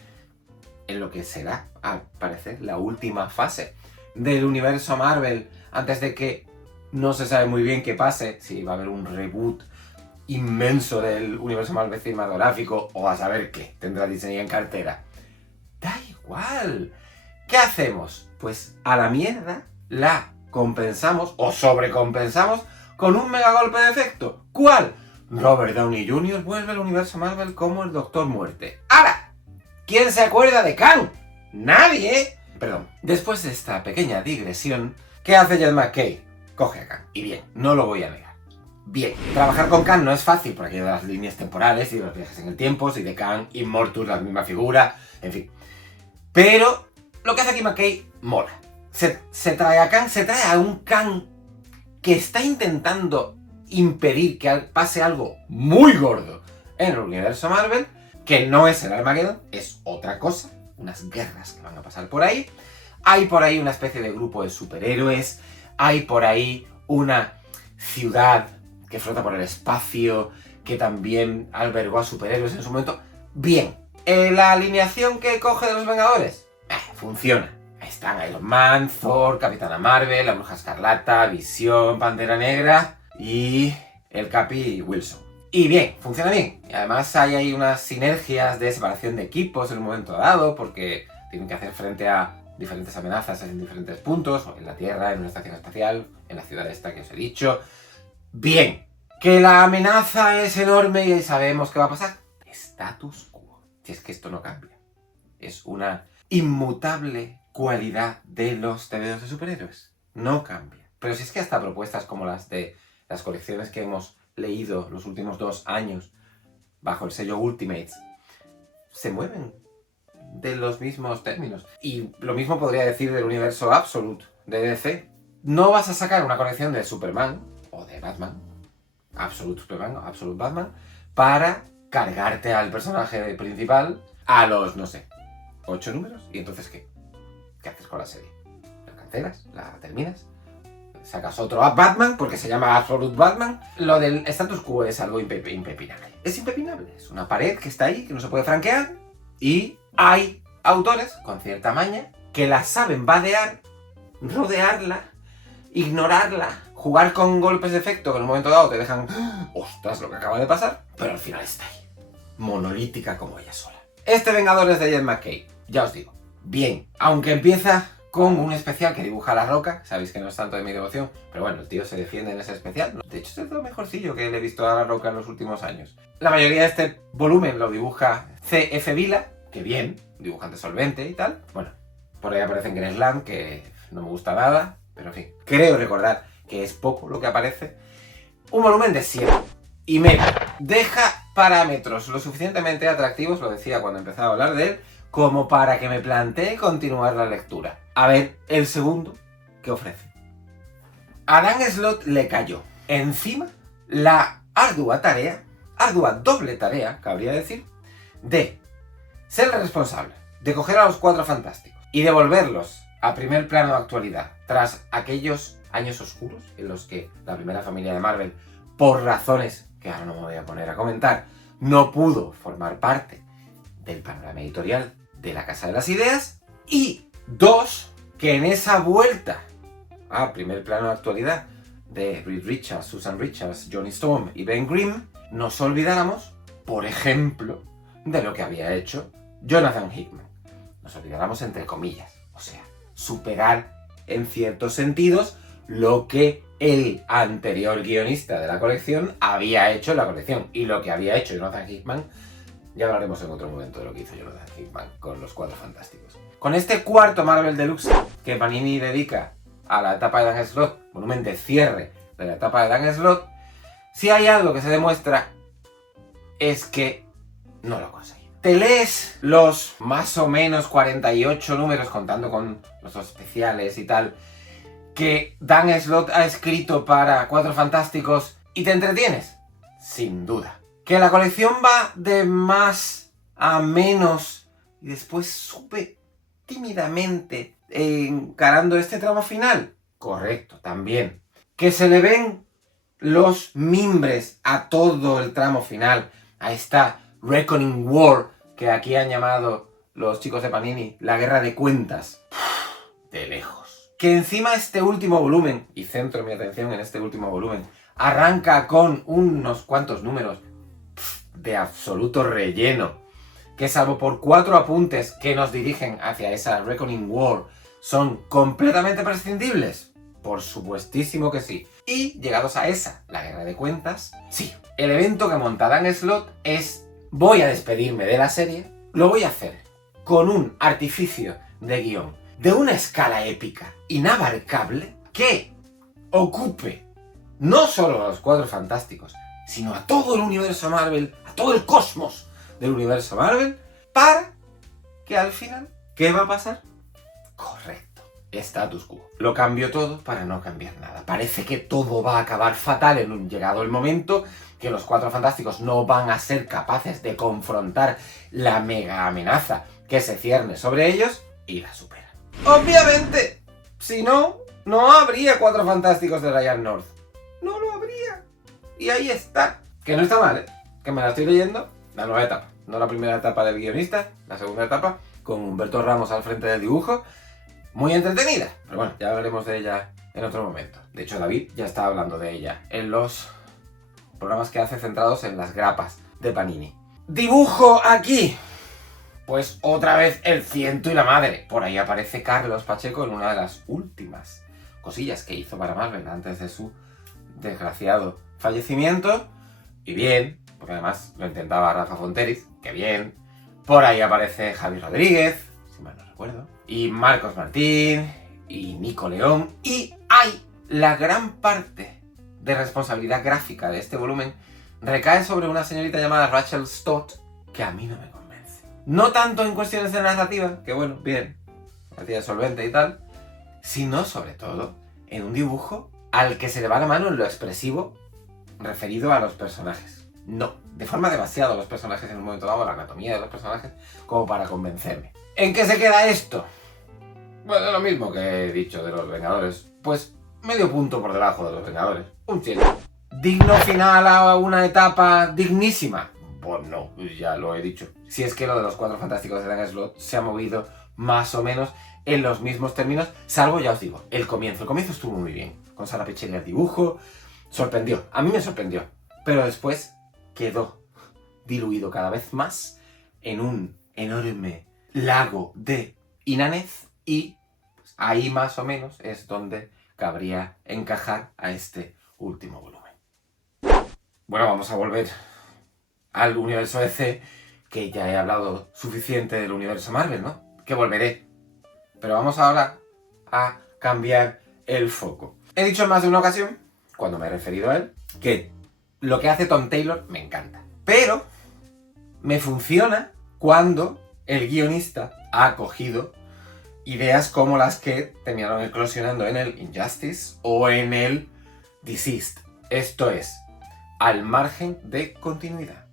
en lo que será, al parecer, la última fase del universo Marvel, antes de que no se sabe muy bien qué pase, si va a haber un reboot inmenso del universo Marvel cinematográfico, o a saber qué tendrá Disney en cartera. Da igual. ¿Qué hacemos? Pues a la mierda la compensamos o sobrecompensamos con un mega golpe de efecto. ¿Cuál? Robert Downey Jr. vuelve al universo Marvel como el Doctor Muerte. ¡Ahora! ¿Quién se acuerda de Kang? ¡Nadie! Perdón. Después de esta pequeña digresión, ¿qué hace Jed McKay? Coge a Kang. Y bien, no lo voy a negar. Bien, trabajar con Kang no es fácil por aquello de las líneas temporales y los viajes en el tiempo, si de Kang, Immortus, la misma figura, en fin. Pero lo que hace aquí McKay mola. Se trae a Kang, se trae a un Kang que está intentando impedir que pase algo muy gordo en el universo Marvel, que no es el Armageddon, es otra cosa, unas guerras que van a pasar por ahí. Hay por ahí una especie de grupo de superhéroes, hay por ahí una ciudad que flota por el espacio, que también albergó a superhéroes en su momento. Bien, la alineación que coge de los Vengadores, funciona. Ahí están Iron Man, Thor, Capitana Marvel, la Bruja Escarlata, Visión, Pantera Negra y el Capi Wilson. Y bien, funciona bien. Y además hay ahí unas sinergias de separación de equipos en un momento dado, porque tienen que hacer frente a diferentes amenazas en diferentes puntos, o en la Tierra, en una estación espacial, en la ciudad esta que os he dicho. Bien, que la amenaza es enorme y sabemos qué va a pasar. Status quo. Si es que esto no cambia. Es una inmutable cualidad de los TVOs de superhéroes. No cambia. Pero si es que hasta propuestas como las de las colecciones que hemos leído los últimos 2 años bajo el sello Ultimates se mueven de los mismos términos. Y lo mismo podría decir del universo Absolute de DC. No vas a sacar una colección de Superman o de Batman, Absolute Superman o Absolute Batman, para cargarte al personaje principal a los, no sé, 8 números. ¿Y entonces qué? ¿Qué haces con la serie? ¿La cancelas? ¿La terminas? ¿Sacas otro Batman porque se llama Absolute Batman? Lo del status quo es algo impepinable. Es impepinable. Es una pared que está ahí, que no se puede franquear. Y hay autores con cierta maña que la saben vadear, rodearla, ignorarla, jugar con golpes de efecto que en un momento dado te dejan ostras lo que acaba de pasar, pero al final está ahí, monolítica como ella sola. Este Vengador es de Jed McKay, ya os digo, bien, aunque empieza con un especial que dibuja a La Roca, sabéis que no es tanto de mi devoción, pero bueno, el tío se defiende en ese especial. De hecho es lo mejorcillo que le he visto a La Roca en los últimos años. La mayoría de este volumen lo dibuja C.F. Vila, que bien, dibujante solvente y tal. Bueno, por ahí aparece en Graceland, que no me gusta nada, pero en fin, creo recordar que es poco lo que aparece. Un volumen de 7,5. Deja parámetros lo suficientemente atractivos, lo decía cuando empezaba a hablar de él, como para que me plantee continuar la lectura. A ver, el segundo, ¿qué ofrece? A Dan Slott le cayó encima la ardua doble tarea, cabría decir, de ser el responsable de coger a los Cuatro Fantásticos y devolverlos a primer plano de actualidad tras aquellos años oscuros en los que la primera familia de Marvel, por razones que ahora no me voy a poner a comentar, no pudo formar parte del panorama editorial de la Casa de las Ideas. Y 2, que en esa vuelta a primer plano de actualidad de Reed Richards, Susan Richards, Johnny Storm y Ben Grimm, nos olvidáramos, por ejemplo, de lo que había hecho Jonathan Hickman. Nos olvidáramos entre comillas, o sea, superar en ciertos sentidos lo que el anterior guionista de la colección había hecho en la colección. Y lo que había hecho Jonathan Hickman, ya hablaremos en otro momento de lo que hizo Jonathan Hickman con los Cuatro Fantásticos. Con este cuarto Marvel Deluxe que Panini dedica a la etapa de Dan Slott, volumen de cierre de la etapa de Dan Slott, si hay algo que se demuestra es que no lo conseguí. Te lees los más o menos 48 números, contando con los especiales y tal, que Dan Slott ha escrito para Cuatro Fantásticos y te entretienes, sin duda. Que la colección va de más a menos y después sube tímidamente encarando este tramo final, correcto, también. Que se le ven los mimbres a todo el tramo final, a esta Reckoning War, que aquí han llamado los chicos de Panini la guerra de cuentas, de lejos. Que encima este último volumen, y centro mi atención en este último volumen, arranca con unos cuantos números de absoluto relleno, que salvo por 4 apuntes que nos dirigen hacia esa Reckoning War, son completamente prescindibles. Por supuestísimo que sí. Y llegados a esa, la guerra de cuentas, sí, el evento que monta Dan Slott es: voy a despedirme de la serie, lo voy a hacer con un artificio de guión de una escala épica inabarcable que ocupe no solo a los Cuatro Fantásticos, sino a todo el universo Marvel, a todo el cosmos del universo Marvel, para que al final, ¿qué va a pasar? Correcto. Status quo. Lo cambio todo para no cambiar nada. Parece que todo va a acabar fatal en un llegado el momento, que los Cuatro Fantásticos no van a ser capaces de confrontar la mega amenaza que se cierne sobre ellos y la superan. Obviamente, si no, no habría Cuatro Fantásticos de Ryan North. No lo habría. Y ahí está. Que no está mal, ¿eh? Que me la estoy leyendo, la nueva etapa. No la primera etapa del guionista, la segunda etapa, con Humberto Ramos al frente del dibujo. Muy entretenida, pero bueno, ya hablaremos de ella en otro momento. De hecho, David ya está hablando de ella en los programas que hace centrados en las grapas de Panini. Dibujo aquí. Pues otra vez el ciento y la madre. Por ahí aparece Carlos Pacheco en una de las últimas cosillas que hizo para Marvel antes de su desgraciado fallecimiento. Y bien, porque además lo intentaba Rafa Fonteriz, que bien. Por ahí aparece Javi Rodríguez, si mal no recuerdo, y Marcos Martín, y Nico León, y hay la gran parte de responsabilidad gráfica de este volumen recae sobre una señorita llamada Rachel Stott, que a mí no me convence. No tanto en cuestiones de narrativa, que bueno, bien, parecía solvente y tal, sino sobre todo en un dibujo al que se le va la mano en lo expresivo referido a los personajes. No, de forma demasiado a los personajes en un momento dado, la anatomía de los personajes, como para convencerme. ¿En qué se queda esto? Bueno, lo mismo que he dicho de los Vengadores. Pues medio punto por debajo de los Vengadores. Un 7. ¿Digno final a una etapa dignísima? Pues no, ya lo he dicho. Si es que lo de los Cuatro Fantásticos de Dan Slott se ha movido más o menos en los mismos términos, salvo, ya os digo, el comienzo. El comienzo estuvo muy bien. Con Sara Pichelli el dibujo, sorprendió. A mí me sorprendió. Pero después quedó diluido cada vez más en un enorme lago de inanez y pues, ahí más o menos es donde cabría encajar a este último volumen. Bueno, vamos a volver al universo DC, que ya he hablado suficiente del universo Marvel, ¿no? Que volveré. Pero vamos ahora a cambiar el foco. He dicho en más de una ocasión, cuando me he referido a él, que lo que hace Tom Taylor me encanta. Pero me funciona cuando el guionista ha cogido ideas como las que terminaron eclosionando en el Injustice o en el Deceased. Esto es, al margen de continuidad,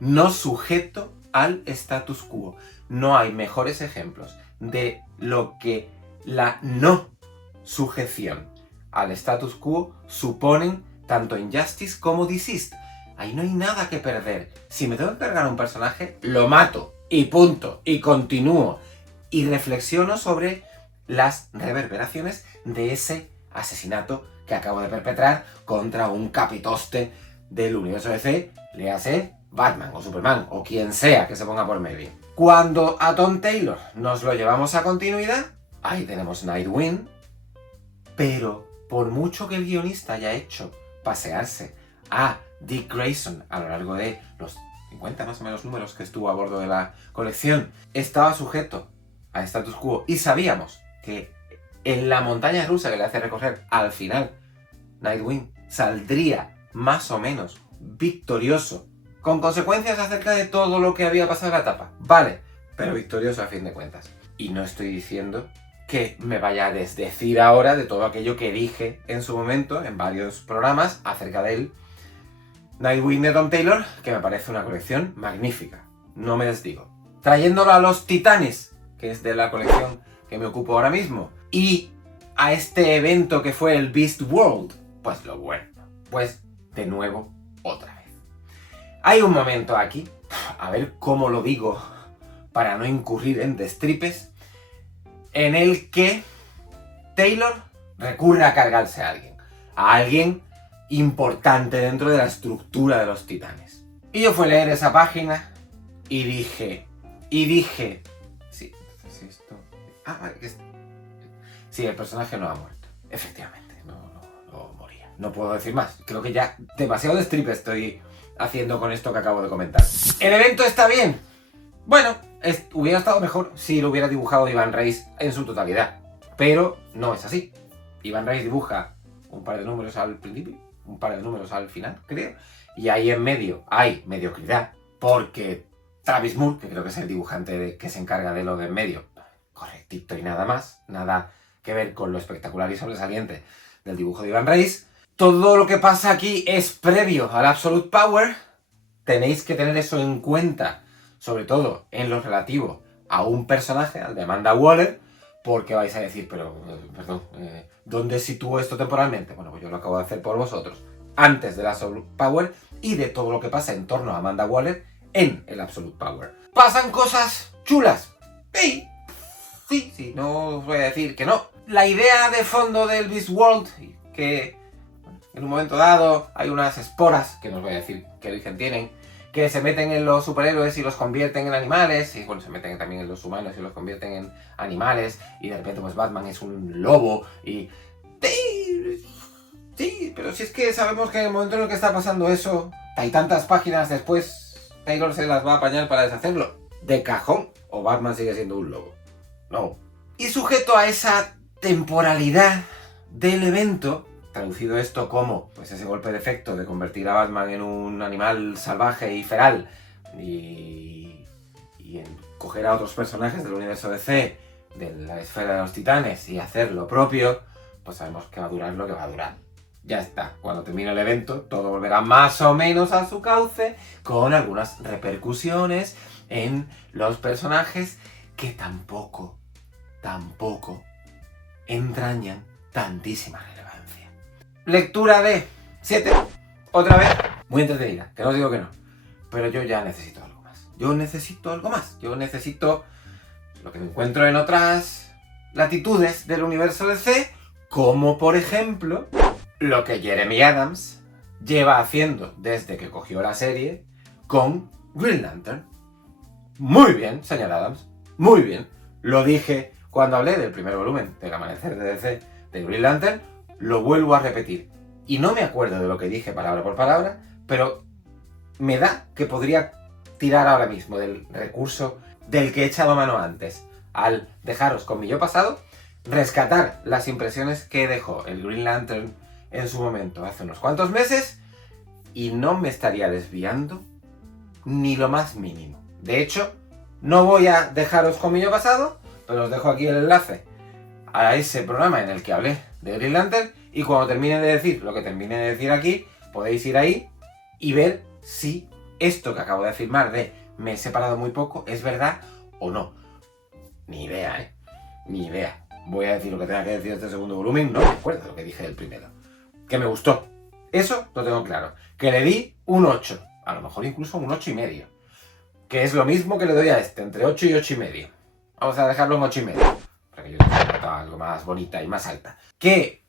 no sujeto al status quo. No hay mejores ejemplos de lo que la no sujeción al status quo suponen tanto Injustice como Deceased. Ahí no hay nada que perder. Si me tengo que cargar a un personaje, lo mato. Y punto. Y continúo. Y reflexiono sobre las reverberaciones de ese asesinato que acabo de perpetrar contra un capitoste del universo DC, léase Batman o Superman o quien sea que se ponga por medio. Cuando a Tom Taylor nos lo llevamos a continuidad, ahí tenemos Nightwing, pero por mucho que el guionista haya hecho pasearse a Dick Grayson a lo largo de los 50 más o menos números que estuvo a bordo de la colección, estaba sujeto a status quo y sabíamos que en la montaña rusa que le hace recorrer al final, Nightwing saldría más o menos victorioso, con consecuencias acerca de todo lo que había pasado en la etapa. Vale, pero victorioso a fin de cuentas. Y no estoy diciendo que me vaya a desdecir ahora de todo aquello que dije en su momento en varios programas acerca del Nightwing de Tom Taylor, que me parece una colección magnífica. No me desdigo. Trayéndolo a los Titanes, que es de la colección que me ocupo ahora mismo, y a este evento que fue el Beast World, pues lo bueno, pues de nuevo otra vez. Hay un momento aquí, a ver cómo lo digo para no incurrir en destripes, en el que Taylor recurre a cargarse a alguien importante dentro de la estructura de los Titanes. Y yo fui a leer esa página y dije, sí, entonces esto... Sí, el personaje no ha muerto, efectivamente, no moría. No puedo decir más, creo que ya demasiado strip estoy haciendo con esto que acabo de comentar. ¿El evento está bien? Bueno, hubiera estado mejor si lo hubiera dibujado Ivan Reis en su totalidad, pero no es así. Ivan Reis dibuja un par de números al principio, un par de números al final, creo, y ahí en medio hay mediocridad, porque Travis Moore, que creo que es el dibujante que se encarga de lo de en medio, correctito y nada más, nada que ver con lo espectacular y sobresaliente del dibujo de Ivan Reis. Todo lo que pasa aquí es previo al Absolute Power. Tenéis que tener eso en cuenta, sobre todo en lo relativo a un personaje, al de Amanda Waller, porque vais a decir, pero, perdón, ¿dónde sitúo esto temporalmente? Bueno, pues yo lo acabo de hacer por vosotros. Antes del Absolute Power y de todo lo que pasa en torno a Amanda Waller en el Absolute Power. ¿Pasan cosas chulas? Sí, no os voy a decir que no. La idea de fondo del Beast World, que en un momento dado hay unas esporas, que no os voy a decir qué origen tienen, que se meten en los superhéroes y los convierten en animales, y bueno, se meten también en los humanos y los convierten en animales, y de repente pues Batman es un lobo, y... Sí, pero si es que sabemos que en el momento en el que está pasando eso, hay tantas páginas después, Taylor se las va a apañar para deshacerlo. De cajón, o Batman sigue siendo un lobo. No. Y sujeto a esa temporalidad del evento, traducido esto como pues ese golpe de efecto de convertir a Batman en un animal salvaje y feral y en coger a otros personajes del universo DC, de la esfera de los titanes y hacer lo propio, pues sabemos que va a durar lo que va a durar. Ya está, cuando termine el evento todo volverá más o menos a su cauce, con algunas repercusiones en los personajes que tampoco entrañan tantísima relevancia. Lectura de 7, otra vez, muy entretenida, que no os digo que no, pero yo ya necesito algo más. Yo necesito lo que me encuentro en otras latitudes del universo DC, como por ejemplo lo que Jeremy Adams lleva haciendo desde que cogió la serie con Green Lantern. Muy bien, señor Adams, muy bien. Lo dije cuando hablé del primer volumen del Amanecer de DC de Green Lantern, lo vuelvo a repetir. Y no me acuerdo de lo que dije palabra por palabra, pero me da que podría tirar ahora mismo del recurso del que he echado mano antes, al dejaros con mi yo pasado, rescatar las impresiones que dejó el Green Lantern en su momento, hace unos cuantos meses, y no me estaría desviando ni lo más mínimo. De hecho, no voy a dejaros con mi yo pasado, pero os dejo aquí el enlace a ese programa en el que hablé de Green Lantern, y cuando termine de decir lo que termine de decir aquí, podéis ir ahí y ver si esto que acabo de afirmar de me he separado muy poco es verdad o no. Ni idea, ni idea. Voy a decir lo que tenga que decir de este segundo volumen, no me acuerdo lo que dije del primero. Que me gustó. Eso lo tengo claro. Que le di un 8. A lo mejor incluso un 8,5. Que es lo mismo que le doy a este, entre 8 y 8,5. Vamos a dejarlo en 8,5. Para que yo tenga algo más bonita y más alta. Que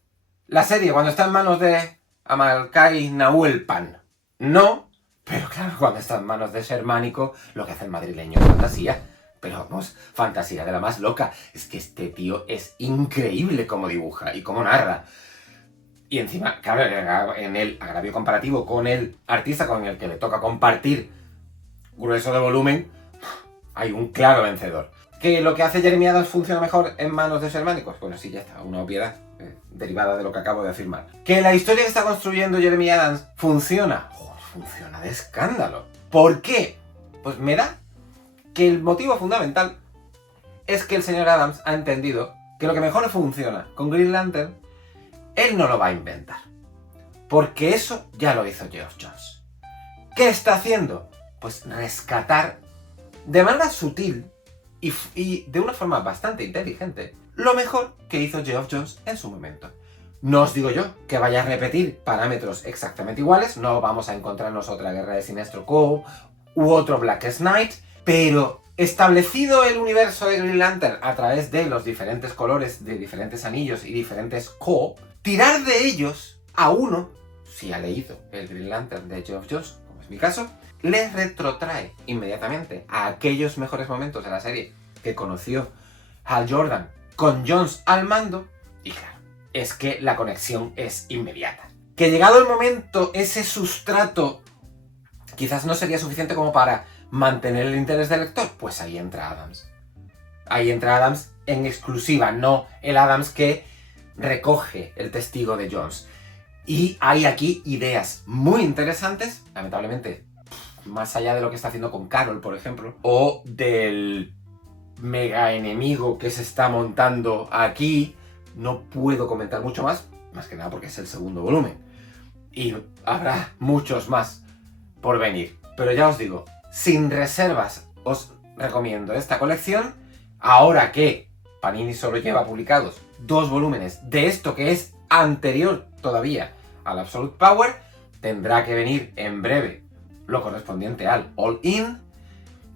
la serie, cuando está en manos de Amalkai Nahuelpan, no. Pero claro, cuando está en manos de Shermánico, lo que hace el madrileño es fantasía. Pero vamos, fantasía de la más loca. Es que este tío es increíble cómo dibuja y cómo narra. Y encima, claro, en el agravio comparativo con el artista con el que le toca compartir grueso de volumen, hay un claro vencedor. ¿Que lo que hace Jeremy Adams funciona mejor en manos de su hermano? Pues bueno, sí, ya está, una obviedad derivada de lo que acabo de afirmar. ¿Que la historia que está construyendo Jeremy Adams funciona? Joder, funciona de escándalo. ¿Por qué? Pues me da que el motivo fundamental es que el señor Adams ha entendido que lo que mejor funciona con Green Lantern, él no lo va a inventar. Porque eso ya lo hizo Geoff Johns. ¿Qué está haciendo? Pues rescatar de manera sutil y de una forma bastante inteligente lo mejor que hizo Geoff Johns en su momento. No os digo yo que vaya a repetir parámetros exactamente iguales, no vamos a encontrarnos otra Guerra de Sinestro Co. u otro Blackest Night, pero establecido el universo de Green Lantern a través de los diferentes colores de diferentes anillos y diferentes Co, tirar de ellos a uno, si ha leído el Green Lantern de Geoff Johns, como es mi caso, le retrotrae inmediatamente a aquellos mejores momentos de la serie que conoció Hal Jordan con Johns al mando, y claro, es que la conexión es inmediata. Que llegado el momento, ese sustrato quizás no sería suficiente como para mantener el interés del lector, pues ahí entra Adams. Ahí entra Adams en exclusiva, no el Adams que recoge el testigo de Johns. Y hay aquí ideas muy interesantes, lamentablemente, más allá de lo que está haciendo con Carol, por ejemplo, o del mega enemigo que se está montando aquí, no puedo comentar mucho más que nada porque es el segundo volumen. Y habrá muchos más por venir. Pero ya os digo, sin reservas os recomiendo esta colección, ahora que Panini solo lleva publicados 2 volúmenes de esto que es anterior todavía al Absolute Power, tendrá que venir en breve lo correspondiente al All In.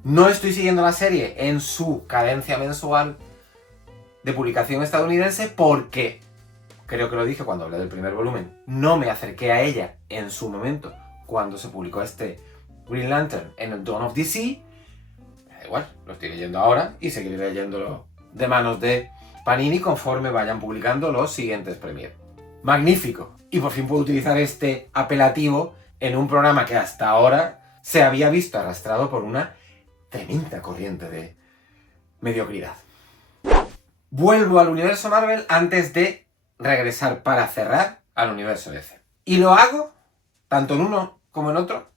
No estoy siguiendo la serie en su cadencia mensual de publicación estadounidense porque, creo que lo dije cuando hablé del primer volumen, no me acerqué a ella en su momento cuando se publicó este Green Lantern en el Dawn of DC. Me da igual, lo estoy leyendo ahora y seguiré leyéndolo de manos de Panini conforme vayan publicando los siguientes premiers. ¡Magnífico! Y por fin puedo utilizar este apelativo en un programa que hasta ahora se había visto arrastrado por una tremenda corriente de mediocridad. Vuelvo al universo Marvel antes de regresar para cerrar al universo DC. Y lo hago, tanto en uno como en otro,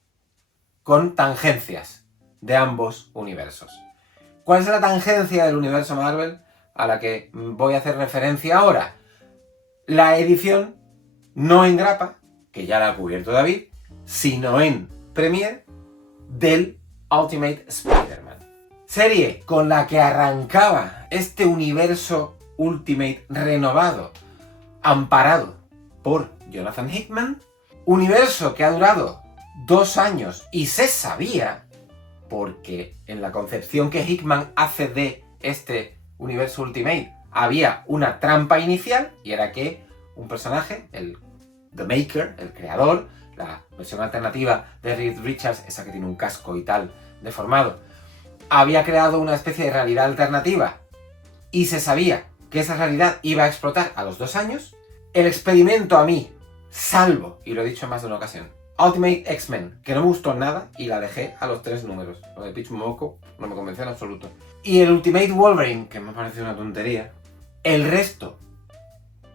con tangencias de ambos universos. ¿Cuál es la tangencia del universo Marvel a la que voy a hacer referencia ahora? La edición no en grapa, que ya la ha cubierto David, sino en Premiere del Ultimate Spider-Man. Serie con la que arrancaba este universo Ultimate renovado, amparado por Jonathan Hickman. Universo que ha durado 2 años y se sabía, porque en la concepción que Hickman hace de este universo Ultimate había una trampa inicial, y era que un personaje, el The Maker, el creador, la versión alternativa de Reed Richards, esa que tiene un casco y tal deformado, había creado una especie de realidad alternativa y se sabía que esa realidad iba a explotar a los 2 años. El experimento a mí, salvo, y lo he dicho en más de una ocasión, Ultimate X-Men, que no me gustó nada y la dejé a los 3 números. Lo de Pitch Momoko no me convenció en absoluto. Y el Ultimate Wolverine, que me parece una tontería. El resto,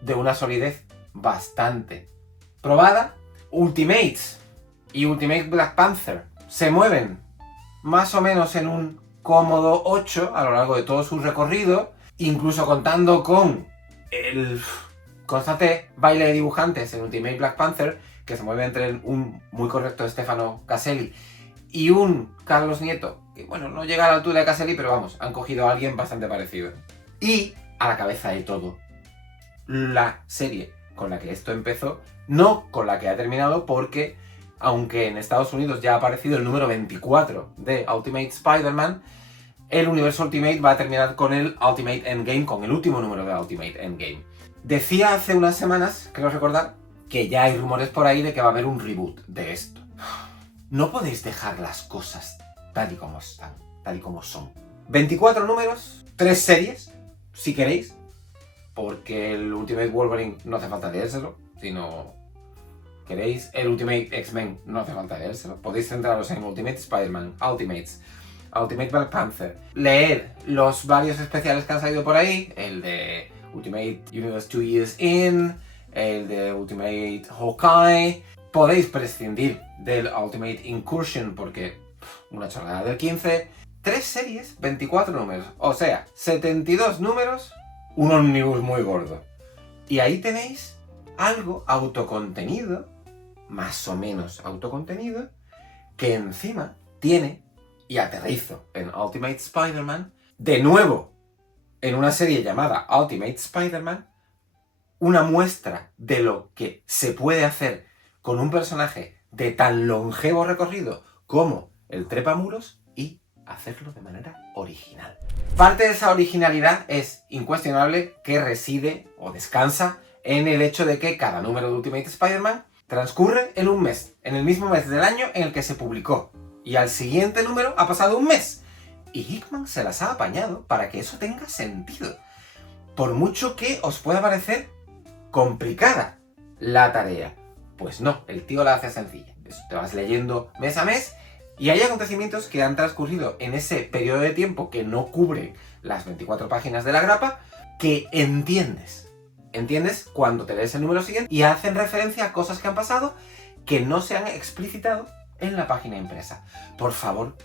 de una solidez bastante probada. Ultimates y Ultimate Black Panther se mueven más o menos en un cómodo 8 a lo largo de todo su recorrido, incluso contando con el constante baile de dibujantes en Ultimate Black Panther, que se mueve entre un muy correcto Stefano Caselli y un Carlos Nieto, que bueno, no llega a la altura de Caselli, pero vamos, han cogido a alguien bastante parecido. Y a la cabeza de todo, la serie con la que esto empezó, no con la que ha terminado, porque aunque en Estados Unidos ya ha aparecido el número 24 de Ultimate Spider-Man, el universo Ultimate va a terminar con el Ultimate Endgame, con el último número de Ultimate Endgame. Decía hace unas semanas, creo recordar, que ya hay rumores por ahí de que va a haber un reboot de esto. No podéis dejar las cosas tal y como están, tal y como son. 24 números, 3 series, si queréis, porque el Ultimate Wolverine no hace falta leérselo, si no queréis el Ultimate X-Men no hace falta leérselo. Podéis centraros en Ultimate Spider-Man, Ultimates, Ultimate Black Panther. Leed los varios especiales que han salido por ahí, el de Ultimate Universe 2 Years In, el de Ultimate Hawkeye. Podéis prescindir del Ultimate Incursion porque una chorrada del 15. 3 series, 24 números, o sea, 72 números, un ómnibus muy gordo. Y ahí tenéis algo autocontenido, más o menos autocontenido, que encima tiene, y aterrizo en Ultimate Spider-Man, de nuevo, en una serie llamada Ultimate Spider-Man, una muestra de lo que se puede hacer con un personaje de tan longevo recorrido como el Trepamuros y hacerlo de manera original. Parte de esa originalidad es incuestionable que reside o descansa en el hecho de que cada número de Ultimate Spider-Man transcurre en un mes, en el mismo mes del año en el que se publicó. Y al siguiente número ha pasado un mes. Y Hickman se las ha apañado para que eso tenga sentido. Por mucho que os pueda parecer complicada la tarea. Pues no, el tío la hace sencilla. Te vas leyendo mes a mes y hay acontecimientos que han transcurrido en ese periodo de tiempo que no cubre las 24 páginas de la grapa que entiendes. Entiendes cuando te lees el número siguiente y hacen referencia a cosas que han pasado que no se han explicitado en la página impresa. Por favor,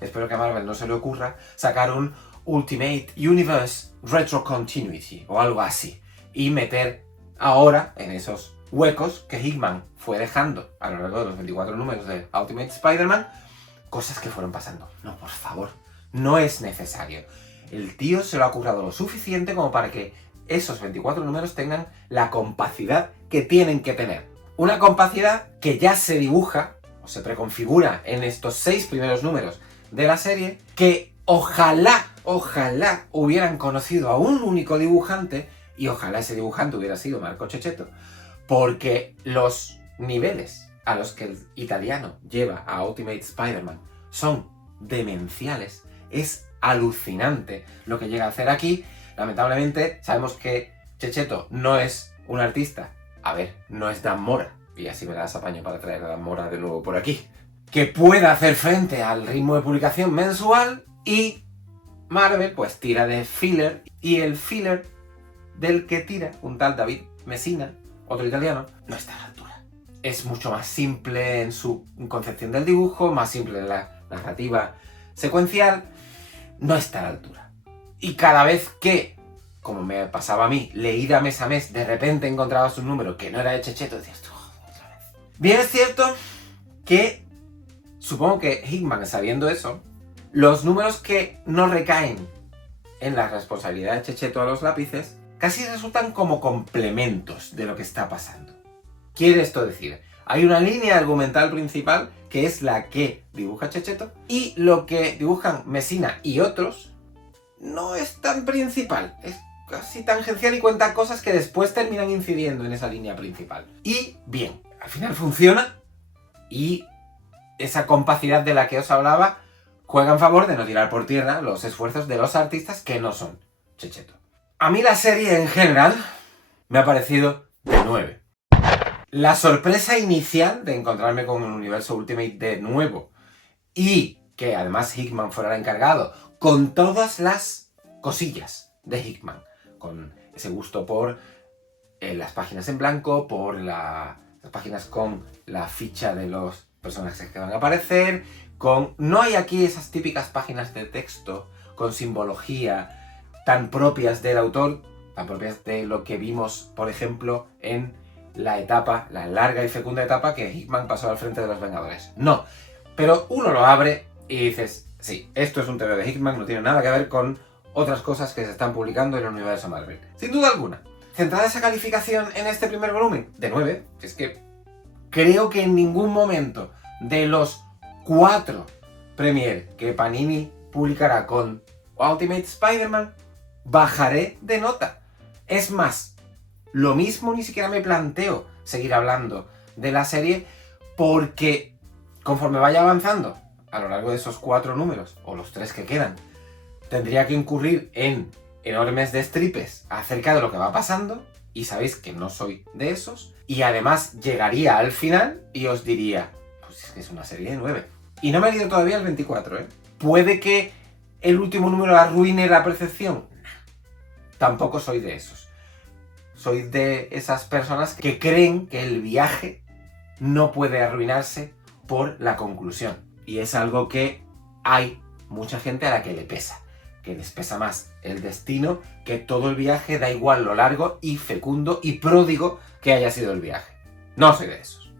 espero que a Marvel no se le ocurra sacar un Ultimate Universe Retro Continuity o algo así y meter ahora en esos huecos que Hickman fue dejando a lo largo de los 24 números de Ultimate Spider-Man cosas que fueron pasando. No, por favor, no es necesario. El tío se lo ha currado lo suficiente como para que esos 24 números tengan la compacidad que tienen que tener. Una compacidad que ya se dibuja o se preconfigura en estos 6 primeros números de la serie, que ojalá hubieran conocido a un único dibujante y ojalá ese dibujante hubiera sido Marco Checchetto, porque los niveles a los que el italiano lleva a Ultimate Spider-Man son demenciales. Es alucinante lo que llega a hacer aquí. Lamentablemente sabemos que Checchetto no es un artista. A ver, no es Dan Mora. Y así me das apaño para traer a Dan Mora de nuevo por aquí. Que pueda hacer frente al ritmo de publicación mensual y Marvel pues tira de filler. Y el filler del que tira un tal David Messina, otro italiano, no está a la altura. Es mucho más simple en su concepción del dibujo, más simple en la narrativa secuencial. No está a la altura. Y cada vez que, como me pasaba a mí, leída mes a mes, de repente encontrabas un número que no era de Checchetto, decías, otra vez. Bien es cierto que, supongo que Hickman, sabiendo eso, los números que no recaen en la responsabilidad de Checchetto a los lápices, casi resultan como complementos de lo que está pasando. Quiere esto decir, hay una línea argumental principal que es la que dibuja Checchetto y lo que dibujan Messina y otros no es tan principal, es casi tangencial y cuenta cosas que después terminan incidiendo en esa línea principal. Y bien, al final funciona y esa compacidad de la que os hablaba juega en favor de no tirar por tierra los esfuerzos de los artistas que no son Checchetto. A mí la serie en general me ha parecido de 9. La sorpresa inicial de encontrarme con un universo Ultimate de nuevo y que además Hickman fuera el encargado con todas las cosillas de Hickman, con ese gusto por las páginas en blanco, por las páginas con la ficha de los personajes que van a aparecer, con... No hay aquí esas típicas páginas de texto con simbología tan propias del autor, tan propias de lo que vimos, por ejemplo, en la larga y fecunda etapa que Hickman pasó al frente de los Vengadores. No, pero uno lo abre y dices, sí, esto es un TVO de Hickman, no tiene nada que ver con otras cosas que se están publicando en el universo Marvel. Sin duda alguna. Centrada esa calificación en este primer volumen, de 9, es que creo que en ningún momento de los 4 Premier que Panini publicará con Ultimate Spider-Man, bajaré de nota. Es más, lo mismo ni siquiera me planteo seguir hablando de la serie porque conforme vaya avanzando a lo largo de esos 4 números, o los 3 que quedan, tendría que incurrir en enormes destripes acerca de lo que va pasando, y sabéis que no soy de esos, y además llegaría al final y os diría, pues es que es una serie de 9. Y no me he leído todavía el 24, ¿eh? ¿Puede que el último número arruine la percepción? Tampoco soy de esos. Soy de esas personas que creen que el viaje no puede arruinarse por la conclusión. Y es algo que hay mucha gente a la que le pesa. Que les pesa más el destino que todo el viaje, da igual lo largo y fecundo y pródigo que haya sido el viaje. No soy de esos.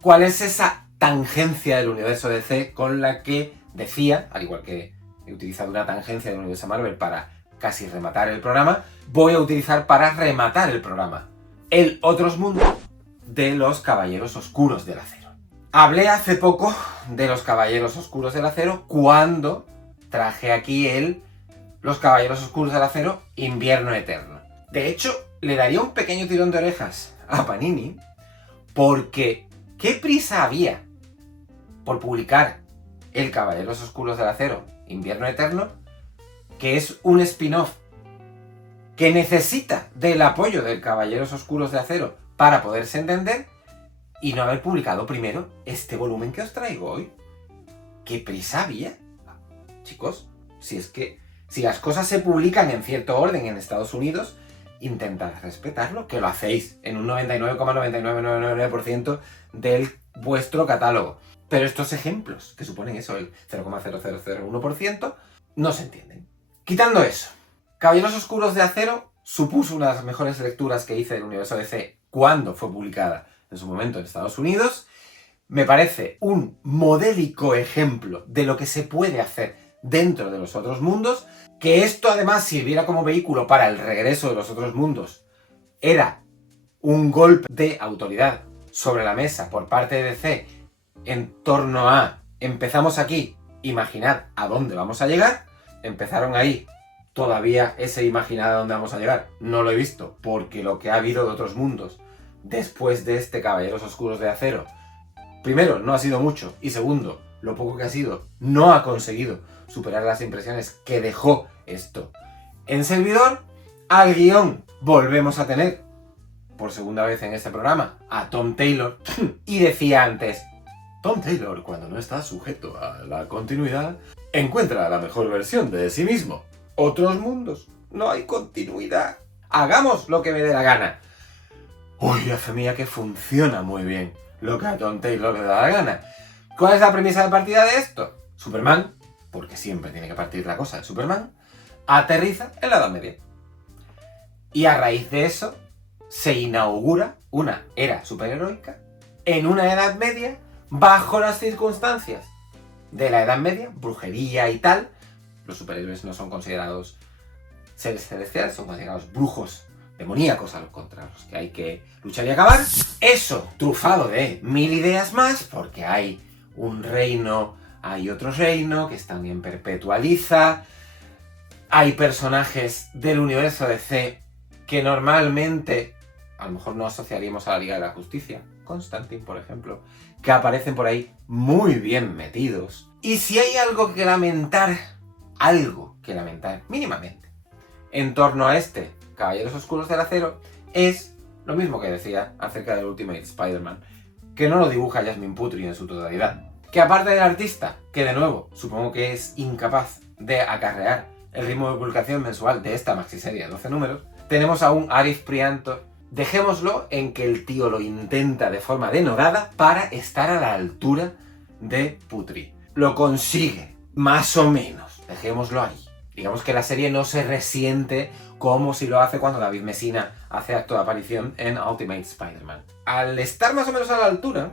¿Cuál es esa tangencia del universo DC con la que decía, al igual que he utilizado una tangencia del universo Marvel para casi rematar el programa, voy a utilizar para rematar el programa? El Otros Mundos de los Caballeros Oscuros del Acero. Hablé hace poco de los Caballeros Oscuros del Acero cuando traje aquí Los Caballeros Oscuros del Acero Invierno Eterno. De hecho, le daría un pequeño tirón de orejas a Panini porque ¿qué prisa había por publicar el Caballeros Oscuros del Acero Invierno Eterno, que es un spin-off que necesita del apoyo del Caballeros Oscuros de Acero para poderse entender, y no haber publicado primero este volumen que os traigo hoy? ¿Qué prisa había? Chicos, si las cosas se publican en cierto orden en Estados Unidos, intentad respetarlo, que lo hacéis en un 99,99999% del vuestro catálogo. Pero estos ejemplos, que suponen eso, el 0,0001%, no se entienden. Quitando eso, Caballeros Oscuros de Acero supuso una de las mejores lecturas que hice del universo DC cuando fue publicada en su momento en Estados Unidos. Me parece un modélico ejemplo de lo que se puede hacer dentro de los otros mundos. Que esto además sirviera como vehículo para el regreso de los otros mundos era un golpe de autoridad sobre la mesa por parte de DC en torno a empezamos aquí, imaginad a dónde vamos a llegar. Empezaron ahí. Todavía ese imaginar a dónde vamos a llegar no lo he visto, porque lo que ha habido de otros mundos después de este Caballeros Oscuros de Acero, primero, no ha sido mucho, y segundo, lo poco que ha sido, no ha conseguido superar las impresiones que dejó esto en servidor. Al guión volvemos a tener, por segunda vez en este programa, a Tom Taylor, y decía antes, Tom Taylor, cuando no está sujeto a la continuidad, encuentra la mejor versión de sí mismo. Otros mundos, no hay continuidad. Hagamos lo que me dé la gana. Uy, la fe mía que funciona muy bien lo que a Tom Taylor le da la gana. ¿Cuál es la premisa de partida de esto? Superman, porque siempre tiene que partir la cosa de Superman, aterriza en la Edad Media. Y a raíz de eso, se inaugura una era superheroica en una Edad Media bajo las circunstancias de la Edad Media, brujería y tal. Los superhéroes no son considerados seres celestiales, son considerados brujos demoníacos contra los que hay que luchar y acabar. Eso trufado de 1000 ideas más, porque hay un reino, hay otro reino que también perpetualiza. Hay personajes del universo DC que normalmente a lo mejor no asociaríamos a la Liga de la Justicia. Constantine, por ejemplo, que aparecen por ahí muy bien metidos. Y si hay algo que lamentar mínimamente en torno a este Caballeros Oscuros del Acero, es lo mismo que decía acerca del Ultimate Spider-Man, que no lo dibuja Jasmine Putri en su totalidad. Que aparte del artista, que de nuevo supongo que es incapaz de acarrear el ritmo de publicación mensual de esta maxiserie de 12 números, tenemos a un Arif Prianto. Dejémoslo en que el tío lo intenta de forma denodada para estar a la altura de Putri. Lo consigue, más o menos. Dejémoslo ahí. Digamos que la serie no se resiente como si lo hace cuando David Messina hace acto de aparición en Ultimate Spider-Man. Al estar más o menos a la altura,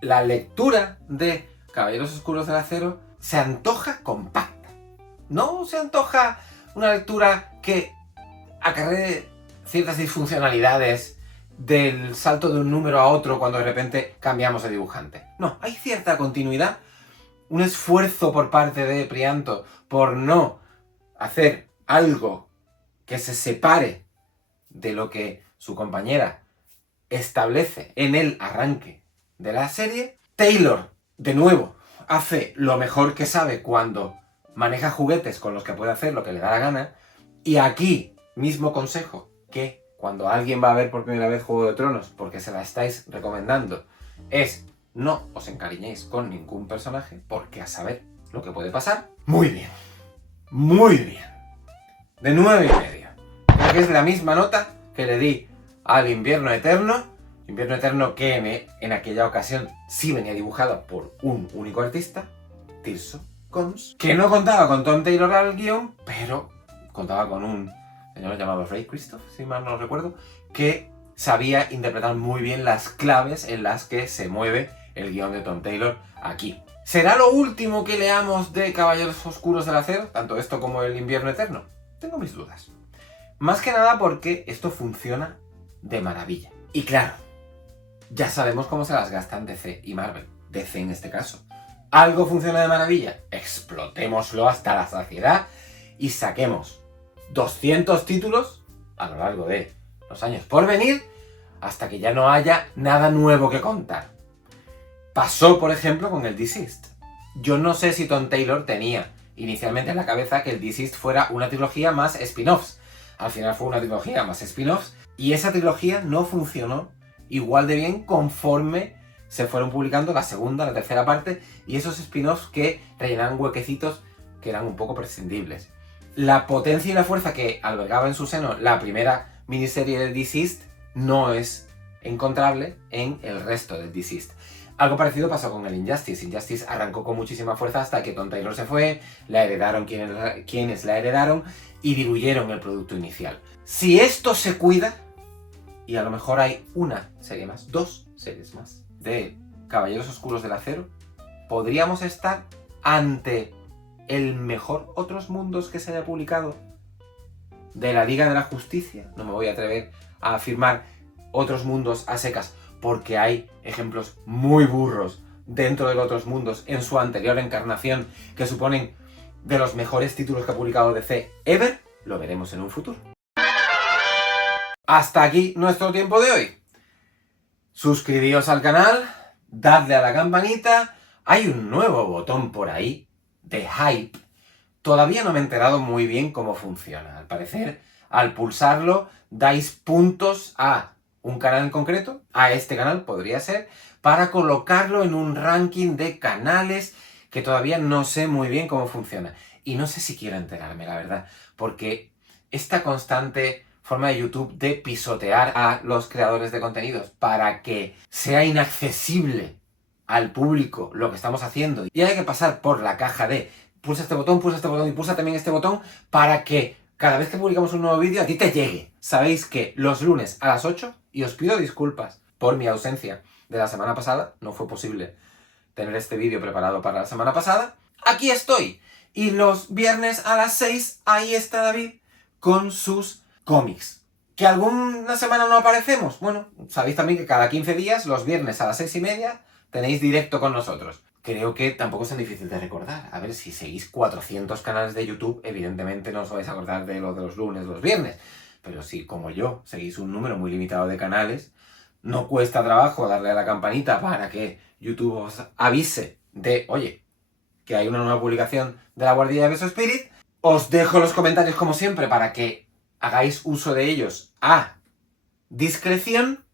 la lectura de Caballeros Oscuros del Acero se antoja compacta. No se antoja una lectura que acarree ciertas disfuncionalidades del salto de un número a otro cuando de repente cambiamos de dibujante. No, hay cierta continuidad, un esfuerzo por parte de Prianto por no hacer algo que se separe de lo que su compañera establece en el arranque de la serie. Taylor, de nuevo, hace lo mejor que sabe cuando maneja juguetes con los que puede hacer lo que le da la gana. Y aquí, mismo consejo, que cuando alguien va a ver por primera vez Juego de Tronos, porque se la estáis recomendando, es no os encariñéis con ningún personaje, porque a saber lo que puede pasar. Muy bien. Muy bien. De 9,5. Creo que es la misma nota que le di al Invierno Eterno. Invierno Eterno que en aquella ocasión sí venía dibujado por un único artista, Tirso Cons, que no contaba con Tom Taylor al guión, pero contaba con un señor llamado Ray Christoph, si mal no recuerdo, que sabía interpretar muy bien las claves en las que se mueve el guión de Tom Taylor aquí. ¿Será lo último que leamos de Caballeros Oscuros del Acero? Tanto esto como el Invierno Eterno. Tengo mis dudas. Más que nada porque esto funciona de maravilla. Y claro, ya sabemos cómo se las gastan DC y Marvel. DC en este caso. ¿Algo funciona de maravilla? Explotémoslo hasta la saciedad y saquemos 200 títulos a lo largo de los años por venir hasta que ya no haya nada nuevo que contar. Pasó, por ejemplo, con el Deceased. Yo no sé si Tom Taylor tenía inicialmente en la cabeza que el Deceased fuera una trilogía más spin-offs. Al final fue una trilogía más spin-offs y esa trilogía no funcionó igual de bien conforme se fueron publicando la segunda, la tercera parte y esos spin-offs que rellenaban huequecitos que eran un poco prescindibles. La potencia y la fuerza que albergaba en su seno la primera miniserie del Deceased no es encontrable en el resto del Deceased. Algo parecido pasó con el Injustice. Injustice arrancó con muchísima fuerza hasta que Tom Taylor se fue, la heredaron quienes la heredaron y diluyeron el producto inicial. Si esto se cuida, y a lo mejor hay una serie más, 2 series más, de Caballeros Oscuros del Acero, podríamos estar ante el mejor Otros Mundos que se haya publicado de la Liga de la Justicia. No me voy a atrever a afirmar Otros Mundos a secas, porque hay ejemplos muy burros dentro de Otros Mundos en su anterior encarnación que suponen de los mejores títulos que ha publicado DC ever. Lo veremos en un futuro. Hasta aquí nuestro tiempo de hoy. Suscribíos al canal, dadle a la campanita. Hay un nuevo botón por ahí de hype. Todavía no me he enterado muy bien cómo funciona. Al parecer, al pulsarlo, dais puntos a un canal en concreto, a este canal podría ser, para colocarlo en un ranking de canales que todavía no sé muy bien cómo funciona. Y no sé si quiero enterarme, la verdad, porque esta constante forma de YouTube de pisotear a los creadores de contenidos para que sea inaccesible al público lo que estamos haciendo y hay que pasar por la caja de pulsa este botón y pulsa también este botón para que cada vez que publicamos un nuevo vídeo a ti te llegue. Sabéis que los lunes a las 8, y os pido disculpas por mi ausencia de la semana pasada, no fue posible tener este vídeo preparado para la semana pasada, aquí estoy. Y los viernes a las 6, ahí está David con sus cómics. ¿Que alguna semana no aparecemos? Bueno, sabéis también que cada 15 días, los viernes a las 6:30, tenéis directo con nosotros. Creo que tampoco es tan difícil de recordar. A ver, si seguís 400 canales de YouTube, evidentemente no os vais a acordar de lo de los lunes, los viernes. Pero si, como yo, seguís un número muy limitado de canales, no cuesta trabajo darle a la campanita para que YouTube os avise de, oye, que hay una nueva publicación de La Guardilla de Beso Spirit. Os dejo los comentarios como siempre para que hagáis uso de ellos a discreción.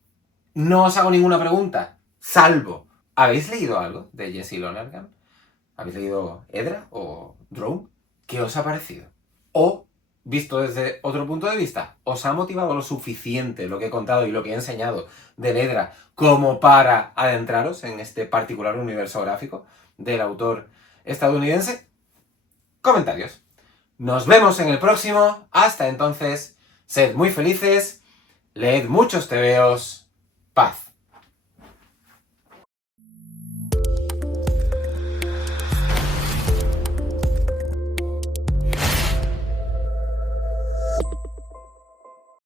No os hago ninguna pregunta, salvo, ¿habéis leído algo de Jesse Lonergan? ¿Habéis leído Edra o Drone? ¿Qué os ha parecido? O, visto desde otro punto de vista, ¿os ha motivado lo suficiente lo que he contado y lo que he enseñado del Edra como para adentraros en este particular universo gráfico del autor estadounidense? Comentarios. Nos vemos en el próximo. Hasta entonces, sed muy felices, leed muchos tebeos, paz.